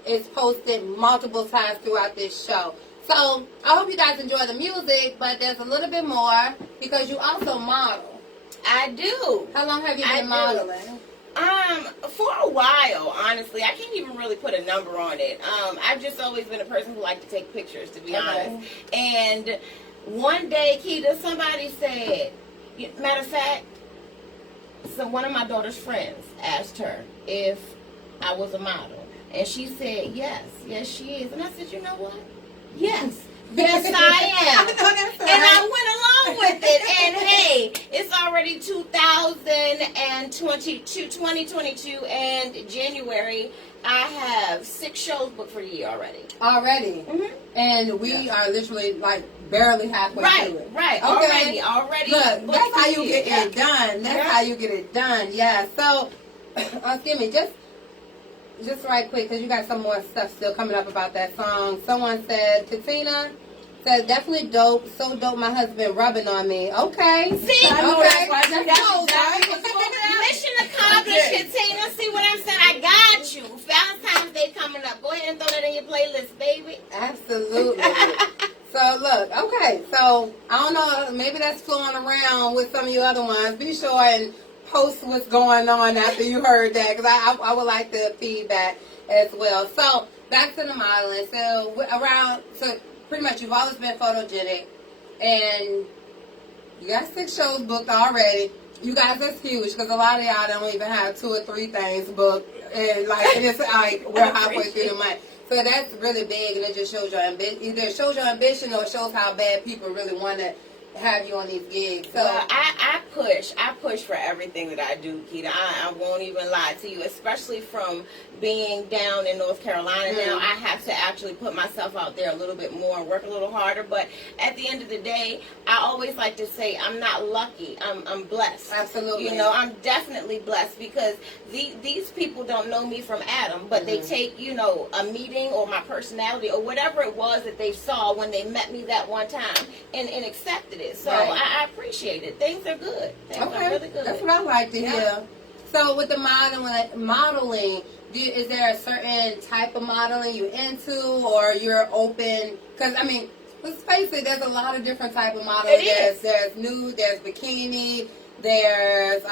It's posted multiple times throughout this show. So, I hope you guys enjoy the music, but there's a little bit more because you also model. I do. How long have you been modeling? For a while, honestly. I can't even really put a number on it. I've just always been a person who liked to take pictures, to be honest. And one day, Keita, somebody said, matter of fact, so one of my daughter's friends asked her if I was a model. And she said, yes, she is. And I said, you know what? Yes, I am. And I went along with it. And hey, it's already 2022, and January. I have 6 shows booked for the year already. Mm-hmm. And we are literally like barely halfway through it. Right. Okay. Already. Look, that's how you get it done. That's how you get it done. Yeah. So, excuse me, just right quick, because you got some more stuff still coming up about that song. Someone said, Katina said, definitely dope. So dope, my husband rubbing on me. Okay. See? Okay. That's mission accomplished, Katina. See what I'm saying? I got you. Valentine's Day coming up. Go ahead and throw that in your playlist, baby. Absolutely. So, look, okay. So, I don't know. Maybe that's flowing around with some of your other ones. Be sure and post what's going on after you heard that, because I would like the feedback as well. So, back to the modeling. So, pretty much you've always been photogenic, and you got 6 shows booked already. You guys, that's huge, because a lot of y'all don't even have 2 or 3 things booked, and it's like we're halfway through the month. So that's really big, and it just shows your ambition. Either it shows your ambition or it shows how bad people really want to have you on these gigs. So well, I push for everything that I do, Keita. I won't even lie to you, especially from being down in North Carolina now. I have to actually put myself out there a little bit more and work a little harder. But at the end of the day, I always like to say I'm not lucky. I'm blessed. Absolutely. You know, I'm definitely blessed, because these people don't know me from Adam, but they take, a meeting or my personality or whatever it was that they saw when they met me that one time and accepted it. So I appreciate it. Things are good. Things are really good. That's what I like to hear. So with the modeling, is there a certain type of modeling you're into, or you're open? Because, I mean, let's face it, there's a lot of different type of modeling. There's nude, there's bikini, there's,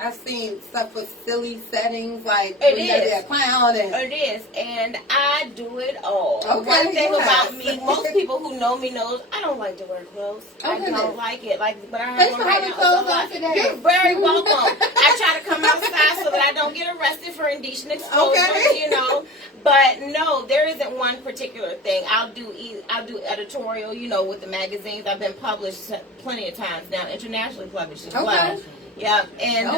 I've seen stuff with silly settings, like it is a clown. It is, and I do it all. Okay, One thing about me, most people who know me knows I don't like to wear clothes. I don't like it. But I Thanks have for one right having now. clothes on today. You're very welcome. I try to come outside so that I don't get arrested for indecent exposure. But no, there isn't one particular thing. I'll do editorial, with the magazines. I've been published plenty of times now, internationally published as well. Yeah, and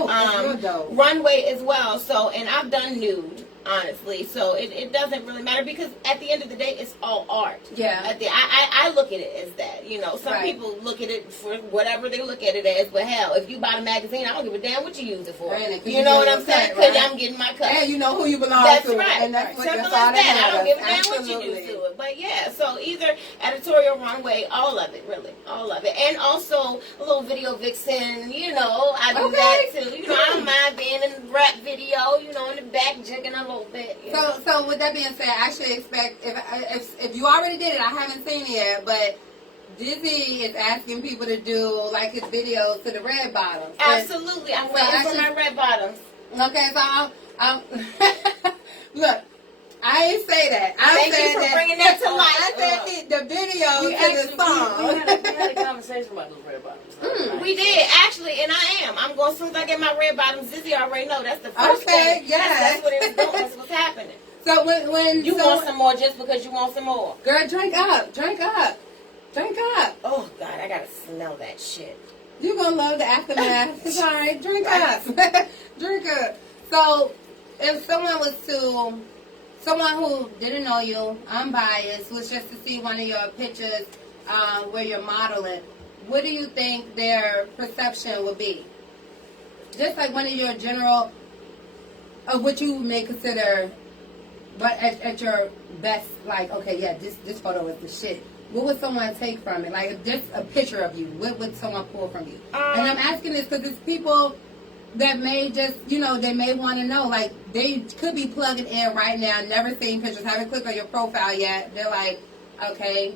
runway as well. So, and I've done nude, honestly. So it doesn't really matter, because at the end of the day, it's all art. Yeah. I look at it as that. Some people look at it for whatever they look at it as. But hell, if you buy a magazine, I don't give a damn what you use it for. You know what I'm saying? Because I'm getting my cut. And you know who you belong to. That's right. And that's what Simple as all that. I don't give a damn Absolutely. what you use to it. But yeah, so either editorial, runway, all of it, really, all of it, and also a little video vixen. I do that too. I don't mind being in the rap video. In the back, jigging a little bit. So with that being said, I should expect, if you already did it, I haven't seen it yet, but Dizzy is asking people to do like his videos to the red bottoms. Absolutely, I'm waiting for my red bottoms. Okay, so I'm look. I ain't say that. Thank you for bringing that to life. I said the video to the song. We had a conversation about those red bottoms. We did, actually, and I'm going, as soon as I get my red bottoms, Zizzy already know that's the first thing. Yes. That's what it was doing. That's what's happening. So when You want some more just because you want some more. girl, drink up. Oh God, I gotta smell that shit. You're gonna love the aftermath. It's all right. Drink up. Drink up. So if someone who didn't know you, unbiased, was just to see one of your pictures where you're modeling, what do you think their perception would be? Just like one of your general, of what you may consider, but at your best, like, okay, yeah, this photo is the shit. What would someone take from it? Like, if just a picture of you, what would someone pull from you? And I'm asking this because it's people that may just, they may want to know. Like, they could be plugging in right now, never seen pictures, haven't clicked on your profile yet. They're like, okay,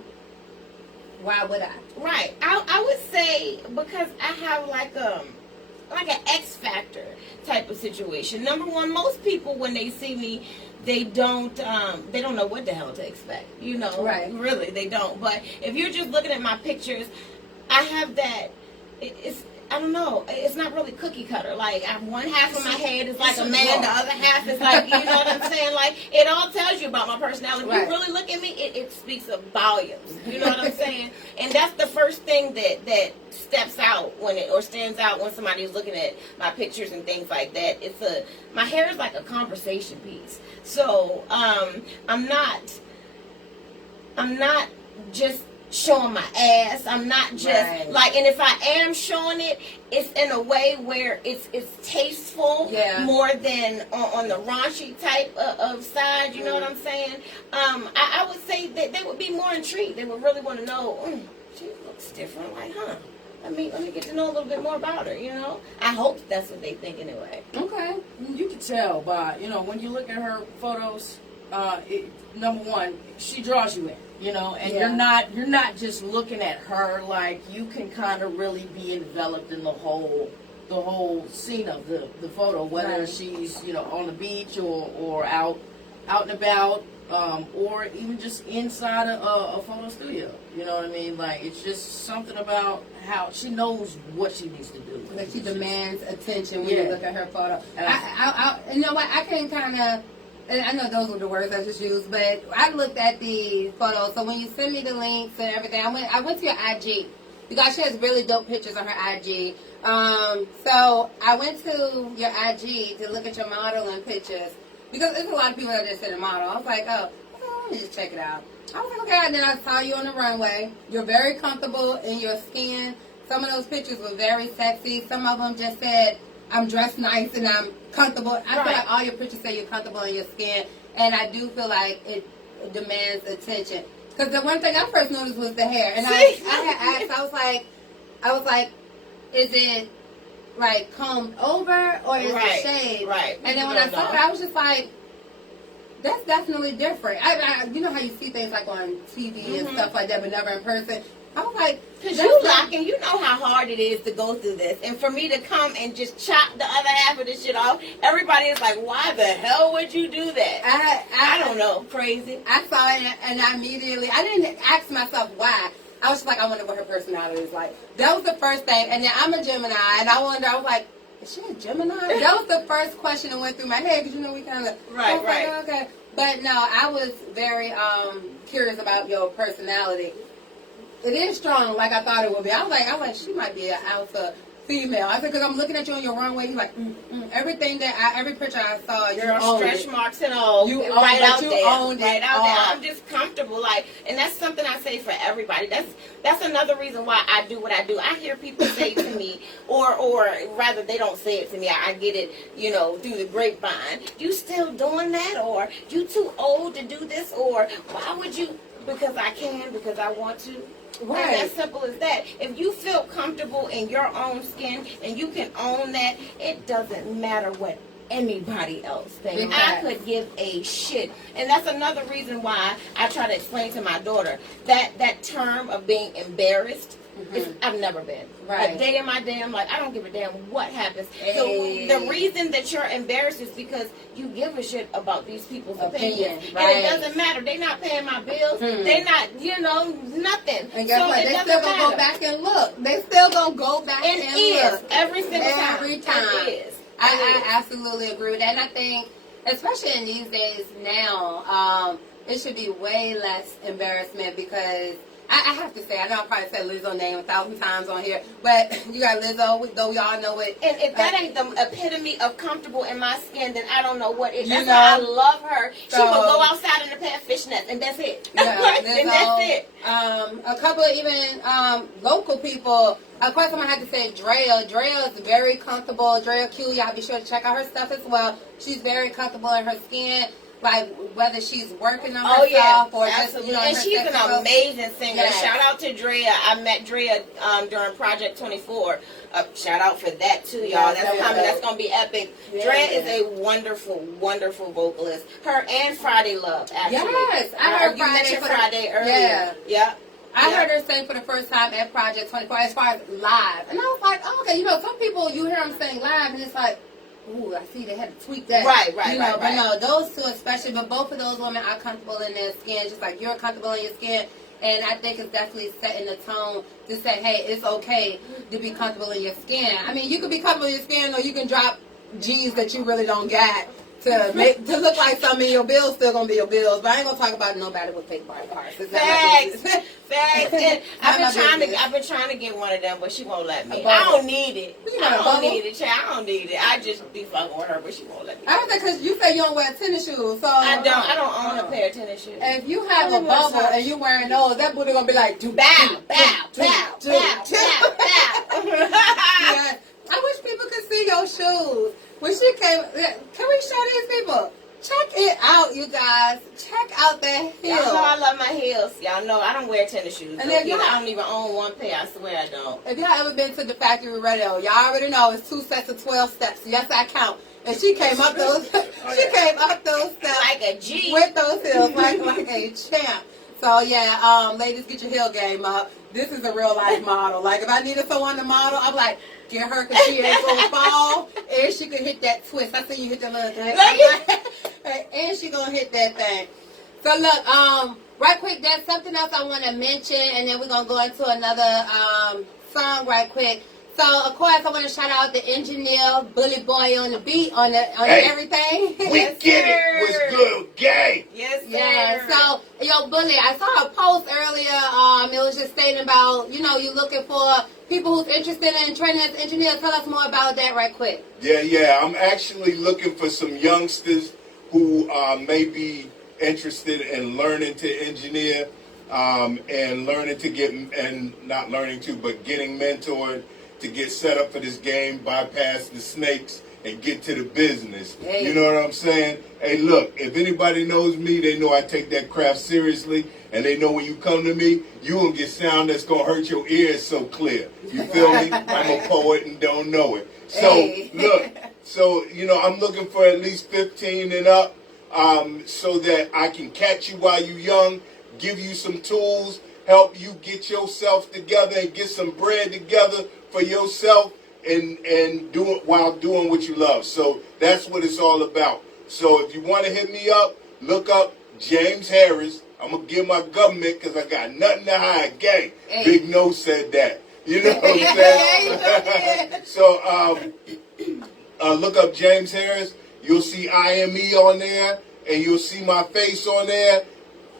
why would I? Right. I would say because I have like an X Factor type of situation. Number one, most people when they see me, they don't know what the hell to expect. Right. Really, they don't. But if you're just looking at my pictures, I have that. I don't know. It's not really cookie cutter. Like, one half of my head is like a man, the other half is like, you know what I'm saying? Like, it all tells you about my personality. If you really look at me, it speaks of volumes. You know what I'm saying? And that's the first thing that steps out or stands out when somebody is looking at my pictures and things like that. My hair is like a conversation piece. So, I'm not just showing my ass. I'm not just like, and if I am showing it, it's in a way where it's tasteful more than on the raunchy type of side. You know what I'm saying? I would say that they would be more intrigued. They would really want to know. She looks different. Like, huh? Let me get to know a little bit more about her. I hope that's what they think anyway. Okay. You can tell by, when you look at her photos, number one, she draws you in. And you're not just looking at her. Like, you can kind of really be enveloped in the whole scene of the photo, whether she's on the beach or out and about, or even just inside a photo studio. You know what I mean? Like, it's just something about how she knows what she needs to do. Like, she demands attention when you look at her photo. You know what? I can kind of. I know those were the words I just used, but I looked at the photos. So when you send me the links and everything, I went to your IG because she has really dope pictures on her IG. So I went to your IG to look at your modeling pictures because there's a lot of people that just sit and model. I was like, oh, let me just check it out. I was like, okay. And then I saw you on the runway. You're very comfortable in your skin. Some of those pictures were very sexy. Some of them just said, I'm dressed nice and I'm comfortable. I feel like all your pictures say you're comfortable in your skin, and I do feel like it demands attention. Because the one thing I first noticed was the hair, and I had asked, I was like, is it like combed over or is it shaved? Right. And then when I saw it, I was just like, that's definitely different. You know how you see things like on TV and stuff like that, but never in person. I was like, because you know how hard it is to go through this. And for me to come and just chop the other half of this shit off, everybody is like, why the hell would you do that? I don't know. Crazy. I saw it and I didn't ask myself why. I was just like, I wonder what her personality is like. That was the first thing. And then I'm a Gemini, and I was like, is she a Gemini? That was the first question that went through my head because, we kind of... Right. Like, okay. But no, I was very curious about your personality. It is strong, like I thought it would be. I was like, she might be an alpha female. I said, because I'm looking at you on your runway, you're like, everything every picture I saw, your stretch marks and all, you right out there, owned right it out there. I'm just comfortable, like, and that's something I say for everybody. That's another reason why I do what I do. I hear people say to me, or rather, they don't say it to me. I get it, through the grapevine. You still doing that, or you too old to do this, or why would you? Because I can, because I want to. Right. And as simple as that. If you feel comfortable in your own skin and you can own that, it doesn't matter what anybody else thinks. I could give a shit. And that's another reason why I try to explain to my daughter that term of being embarrassed. I've never been. A day in my damn life, I don't give a damn what happens. So the reason that you're embarrassed is because you give a shit about these people's opinions. And it doesn't matter. They're not paying my bills. They're not, nothing. And guess what? They still going to go back and look. They still going to go back and look. Every single time. Every time. It is. I absolutely agree with that. And I think especially in these days now, it should be way less embarrassment because I have to say, I know I probably said Lizzo's name 1,000 times on here, but you got Lizzo, though we all know it. And if that ain't the epitome of comfortable in my skin, then I don't know what is. You That's know? why I love her. She So- will go outside in a pair of fishnets, and that's it. Yeah, Like, Lizzo, and that's it. A couple of even local people. Of course, I'm gonna have to say Drea. Drea is very comfortable. Drea Q, y'all be sure to check out her stuff as well. She's very comfortable in her skin. Like whether she's working on herself or just, you know, and her she's an sexual- amazing singer. Yes. Shout out to Drea. I met Drea during Project 24. Shout out for that too, y'all. Yes, That's that was coming. dope. That's gonna be epic. Yeah, Drea yeah. is a wonderful, wonderful vocalist. Her and Friday Love, actually. Yes, I heard you Friday mentioned for the- Friday earlier. Yeah. Yeah. I Yeah. heard her sing for the first time at Project 24 as far as live. And I was like, oh, okay, you know, some people, you hear them sing live and it's like, ooh, I see they had to tweak that. Right, you know, right. But no, those two especially, but both of those women are comfortable in their skin, just like you're comfortable in your skin. And I think it's definitely setting the tone to say, hey, it's okay to be comfortable in your skin. I mean, you can be comfortable in your skin or you can drop G's that you really don't got to look like something. Your bills still gonna be your bills. But I ain't gonna talk about nobody with fake body parts. It's not my Facts, business. facts. And Not my business. I've been trying to get one of them, but she won't let me. A bubble. I don't need it. You I want a don't bubble? need it, child. I don't need it. I just be fucking with her, but she won't let me. I don't think because you say you don't wear tennis shoes, so I don't own a pair of tennis shoes. If you have I a only wear bubble socks. and you wearing those, that booty gonna be like do Bow, bow, bow, bow, bow, bow. Yeah. I wish people could see your shoes. When she came, can we show these people? Check it out, you guys. Check out that heel. Y'all know I love my heels. Y'all know I don't wear tennis shoes. And So if y'all- I don't even own one pair. I swear I don't. If y'all ever been to the factory radio, y'all already know it's 2 sets of 12 steps. Yes, I count. And she came up those. She came up those steps Like a G. with those heels, like a champ. So yeah, ladies, get your heel game up. This is a real life model. Like if I needed someone to model, I'm like, get her because she ain't gonna fall, and she could hit that twist. I see you hit that little thing, and she gonna hit that thing. So look, right quick, there's something else I want to mention, and then we're gonna go into another song right quick. So of course I want to shout out the engineer, Bully Boy on the beat, on Hey. everything. We get it. What's good, gang? Yes, sir. Yeah, so, yo, Bully, I saw a post earlier, it was just stating about, you know, you looking for people who's interested in training as engineers. Tell us more about that right quick. Yeah. I'm actually looking for some youngsters who may be interested in learning to engineer and learning to get, and not learning to, but getting mentored to get set up for this game, bypass the snakes, and get to the business. Hey. You know what I'm saying? Hey, look, if anybody knows me, they know I take that craft seriously, and they know when you come to me, you gonna get sound that's gonna hurt your ears so clear. You feel me? I'm a poet and don't know it. So, Hey. look, so, you know, I'm looking for at least 15 and up so that I can catch you while you're young, give you some tools, help you get yourself together and get some bread together for yourself and do it while doing what you love. So that's what it's all about. So if you want to hit me up, look up James Harris. I'm going to give my government because I got nothing to hide. Gang. Hey. Big No said that. You know what I'm saying? So look up James Harris. You'll see IME on there, and you'll see my face on there.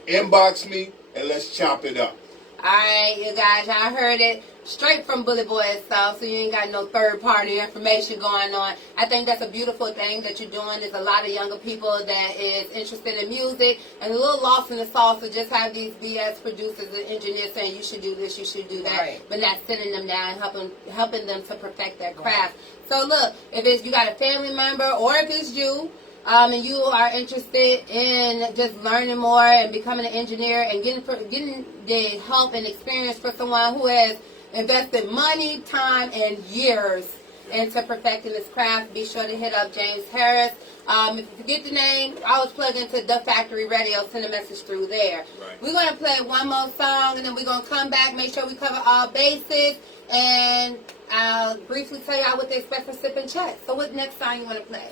Inbox me, and let's chop it up. All right, you guys, y'all heard it straight from Bully Boy itself, so you ain't got no third-party information going on. I think that's a beautiful thing that you're doing. There's a lot of younger people that is interested in music and a little lost in the sauce, so just have these BS producers and engineers saying you should do this, you should do that, Right. but not sending them down and helping them to perfect their craft. So look, if it's you got a family member or if it's you, and you are interested in just learning more and becoming an engineer and getting the help and experience for someone who has invested money, time, and years into perfecting this craft, be sure to hit up James Harris. If you forget the name, always plug into The Factory Radio, send a message through there. Right. We're going to play one more song, and then we're going to come back, make sure we cover all bases, and I'll briefly tell you what to expect for Sip and Chat. So what next song you want to play?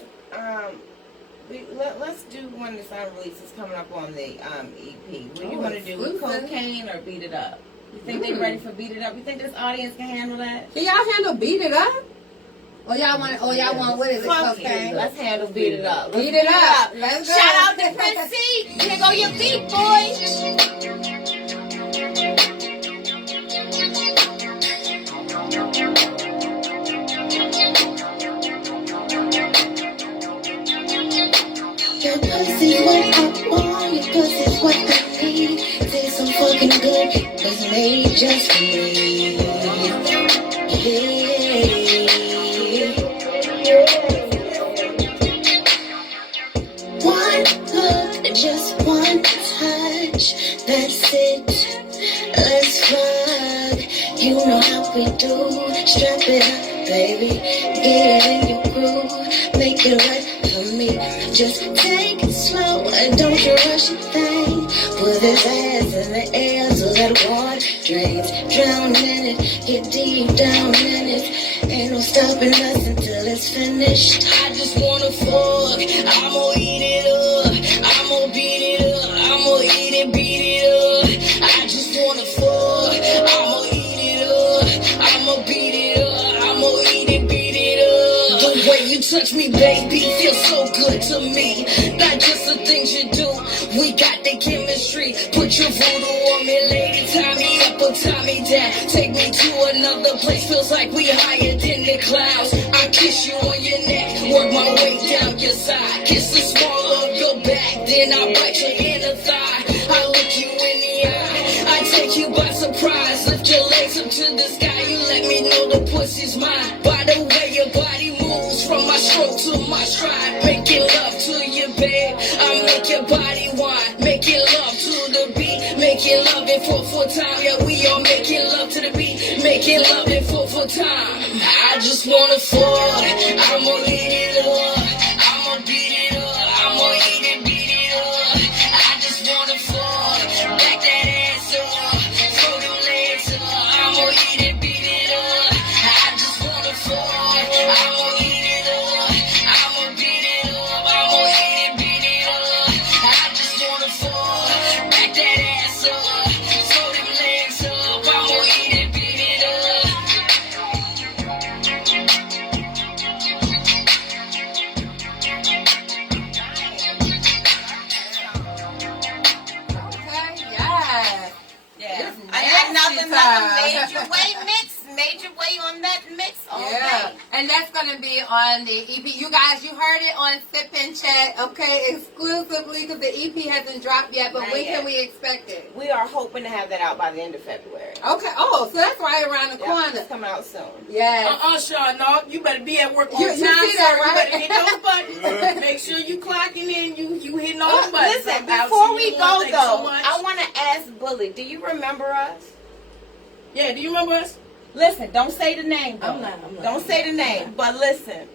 Let's do one that's unreleased. It's coming up on the EP. What you want to do? exclusive. Cocaine or Beat It Up? You think they're ready for Beat It Up? You think this audience can handle that? Can y'all handle Beat It Up? Or y'all want what is it? Fuck Cocaine? you. Let's handle beat it up. Beat it up. Let's go. Shout out to Prince C. Here go your beat, boys. Your pussy's what I want, your pussy's what I need. Say some fucking good, was made just for me. Yeah. One look, just one touch, that's it. Let's fuck. You know how we do. Strap it up, baby. Get it in your groove. Make it right for me. Just take it slow and don't you rush a thing. Put this ass in the air so that water drains. Drown in it, get deep down in it. Ain't no stopping us until it's finished. I just wanna fuck. I'ma eat it up. I'ma beat it up. I'ma eat it, beat it up. I just wanna fuck. I'ma eat it up. I'ma beat it up. I'ma eat it, beat it up. The way you touch me, baby, feels so good to me. Not just the things you do. We got the chemistry. Put your voodoo on me, lady. Tie me up or tie me down. Take me to another place. Feels like we higher than the clouds. I kiss you on your neck. Work my way down your side. Kiss the small of your back. Then I bite your inner thigh. I look you in the eye. I take you by surprise. Lift your legs up to the sky. You let me know the pussy's mine. By the way your body moves. From my stroke to my stride. Making love to you, babe. I make your body whine. Making love to the beat. Making love in 4/4 time. Yeah, we all making love to the beat. Making love in 4/4 time. I just wanna fuck. I'ma eat it up. I'ma beat it up. I'ma eat it, beat it up. I just wanna fuck. Back that ass up. Throw them legs up. I'ma eat it, beat it up. I just wanna fuck. I'ma eat it up. I'ma beat it up. I'ma eat it, beat it up. I just wanna fuck. Back that ass up. Throw them legs up. I'ma eat it, beat it up. Okay, yeah. Yeah. It's I had nasty another time. major way mix. Major way on that mix all Yeah, day. and that's gonna be on the EP. You guys, you heard it on Sip and Chat, okay, exclusively because the EP hasn't dropped yet. But Not when yet. can we expect it? We are hoping to have that out by the end of February. Okay. Oh, so that's right around the Yep, corner. it's coming out soon. Yes. Sean, no, you better be at work on You time, see that, sir. right? You better hit those buttons. Make sure you clocking in. You hitting all the buttons. Listen, I'll before see we you go tomorrow. Thank you so though, much. I want to ask Bully, do you remember us? Yeah, do you remember us? Listen, don't say the name. Though. I'm not. Don't say the name. But listen.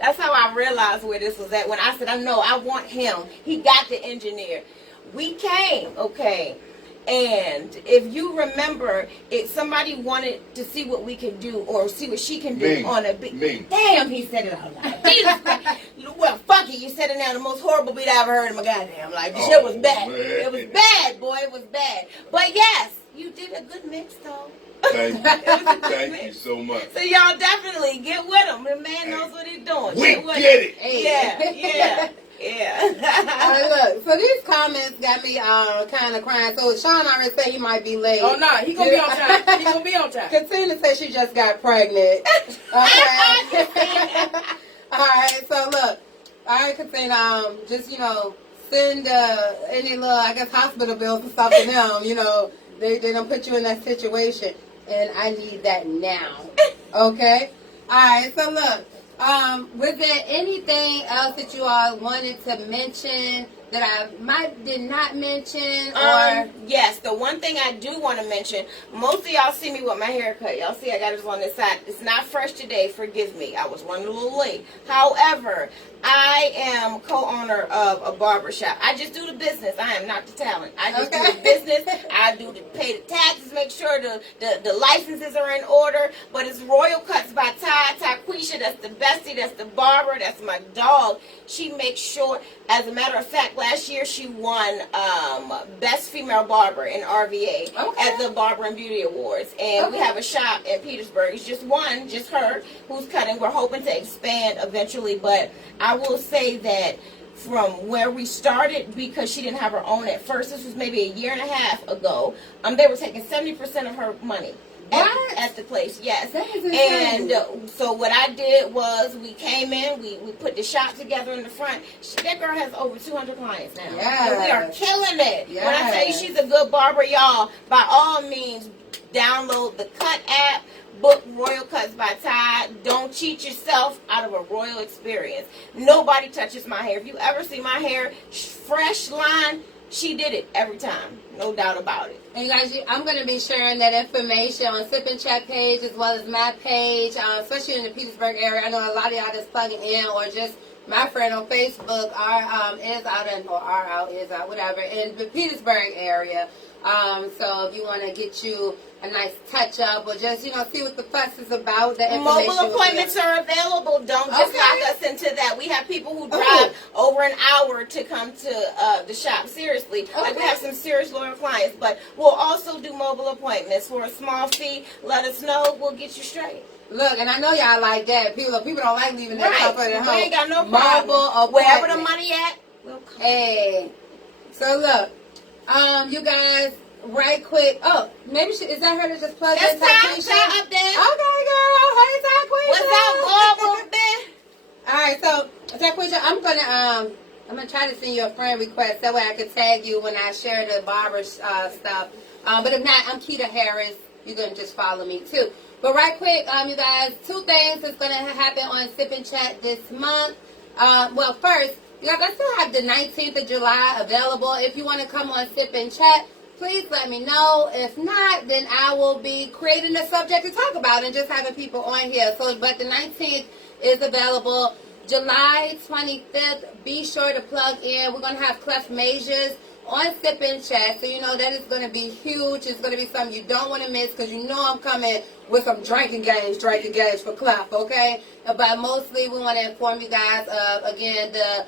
That's how I realized where this was at. When I said, I know, I want him. He got the engineer. We came, okay. And if you remember, if somebody wanted to see what we can do or see what she can do Me. on a beat. Me. Damn, he said it out loud. Jesus Christ. Well, fuck it. You said it now. The most horrible beat I ever heard in my goddamn life. The shit was bad. man. It was bad, boy. It was bad. But yes, you did a good mix, though. Thank you. Thank you so much. So y'all definitely get with him. The man knows what he's doing. We with get him. it. Hey. Yeah. Look, so these comments got me kind of crying. So Sean already said he might be late. Oh, no, he gonna be on time. He gonna be on time. Katina said she just got pregnant. Okay. All right. So look. All right, Katina. Just send any little, I guess, hospital bills and stuff to them. They don't put you in that situation, and I need that now. Okay. All right. So look. Was there anything else that you all wanted to mention that I did not mention? Or Yes, the one thing I do want to mention, most of y'all see me with my haircut. Y'all see I got it on this side. It's not fresh today, forgive me. I was running a little late. However, I am co-owner of a barbershop. I just do the business. I am not the talent. I just do the business. I do pay the taxes, make sure the licenses are in order. But it's Royal Cuts by Taquisha. That's the bestie. That's the barber. That's my dog. She makes sure, as a matter of fact, last year she won Best Female Barber in RVA at the Barber and Beauty Awards. And we have a shop in Petersburg. It's just one, just her, who's cutting. We're hoping to expand eventually, but I will say that from where we started, because she didn't have her own at first, this was maybe a year and a half ago, they were taking 70% of her money. At the place, yes. And so what I did was we came in, we put the shop together in the front. That girl has over 200 clients now. And we are killing it. When I tell you she's a good barber, y'all, by all means, download the Cut app, book Royal Cuts by Ty. Don't cheat yourself out of a royal experience. Nobody touches my hair. If you ever see my hair fresh line, she did it every time. No doubt about it. And you guys, I'm going to be sharing that information on Sip and Chat page as well as my page, especially in the Petersburg area. I know a lot of y'all that's plugging in, or just my friend on Facebook, is out, whatever, in the Petersburg area. So if you want to get you a nice touch up, or just, see what the fuss is about, the information. Mobile appointments are available. Don't just lock us into that. We have people who drive over an hour to come to the shop. Seriously. Like, we have some serious loyal clients, but we'll also do mobile appointments for a small fee. Let us know. We'll get you straight. Look, and I know y'all like that. People don't like leaving that stuff at home. We ain't got no problem. Mobile appointment. Wherever the money at, we'll come. Hey. So look, you guys, right quick. Oh, maybe is that her that just plugged in? That's Ty up there. Okay, girl. Hey, Taquisha. What's up, Barbara? All right, so Taquisha, I'm gonna try to send you a friend request. That way I can tag you when I share the barber stuff. But if not, I'm Keita Harris. You can just follow me too. But right quick, you guys, 2 things that's gonna happen on Sip and Chat this month. Well, first, you guys, I still have the 19th of July available. If you want to come on Sip and Chat, please let me know. If not, then I will be creating a subject to talk about and just having people on here. So, but the 19th is available. July 25th, be sure to plug in. We're going to have clef measures on Sip and Chat. So, that is going to be huge. It's going to be something you don't want to miss, because I'm coming with some drinking games for clef, okay? But mostly we want to inform you guys of, again, the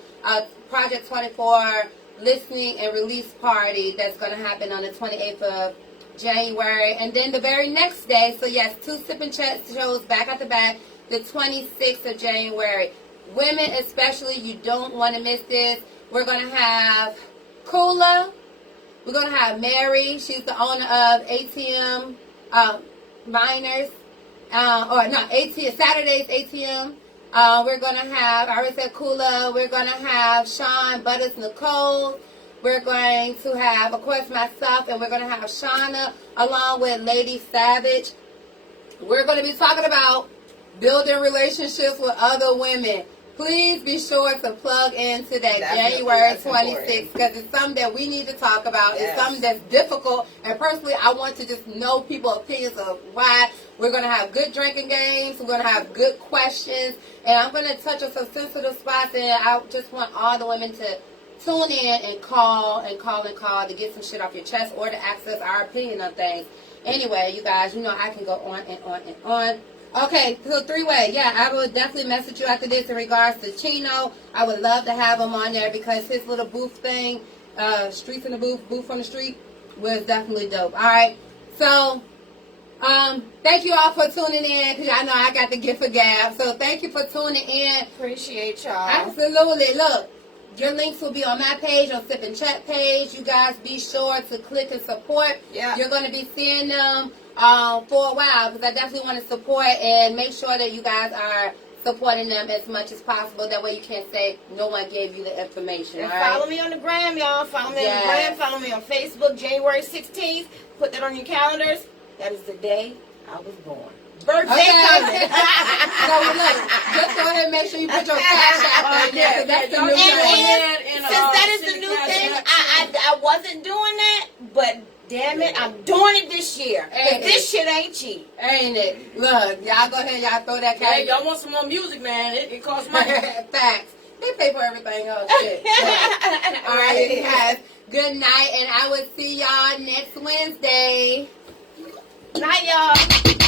Project 24 listening and release party that's going to happen on the 28th of January. And then the very next day, so yes, 2 Sip and Chat shows back at the back, the 26th of January. Women especially, you don't want to miss this. We're going to have Kula. We're going to have Mary. She's the owner of ATM Miners. Saturdays ATM. We're going to have, I already said Kula. We're going to have Sean Butters Nicole. We're going to have, of course, myself. And we're going to have Shauna along with Lady Savage. We're going to be talking about building relationships with other women. Please be sure to plug into that January 26th, because it's something that we need to talk about. Yes. It's something that's difficult, and personally, I want to just know people's opinions of why. We're going to have good drinking games. We're going to have good questions, and I'm going to touch on some sensitive spots, and I just want all the women to tune in and call to get some shit off your chest, or to access our opinion on things. Anyway, you guys, I can go on and on and on. Okay, so 3-way. Yeah, I will definitely message you after this in regards to Chino. I would love to have him on there, because his little booth thing, Streets in the Booth, Booth on the Street, was definitely dope. All right, so thank you all for tuning in, because I know I got the gift of gab. So thank you for tuning in. Appreciate y'all. Absolutely. Look, your links will be on my page, on Sip and Chat page. You guys be sure to click and support. Yeah. You're going to be seeing them for a while, because I definitely want to support and make sure that you guys are supporting them as much as possible. That way you can't say no one gave you the information. And all right? Follow me on the gram, y'all. Follow me on the gram. Follow me on Facebook, January 16th. Put that on your calendars. That is the day I was born. Birthday coming. So look, just go ahead and make sure you put your cash out there. That's the new thing. Since that is the new thing, I wasn't doing that, but damn it, I'm doing it this year. This shit ain't cheap. Ain't it? Look, y'all go ahead, y'all throw that cash. Hey, y'all want some more music, man? It costs money. Facts. They pay for everything else. Shit. All right, you guys. Good night, and I will see y'all next Wednesday. Night, y'all.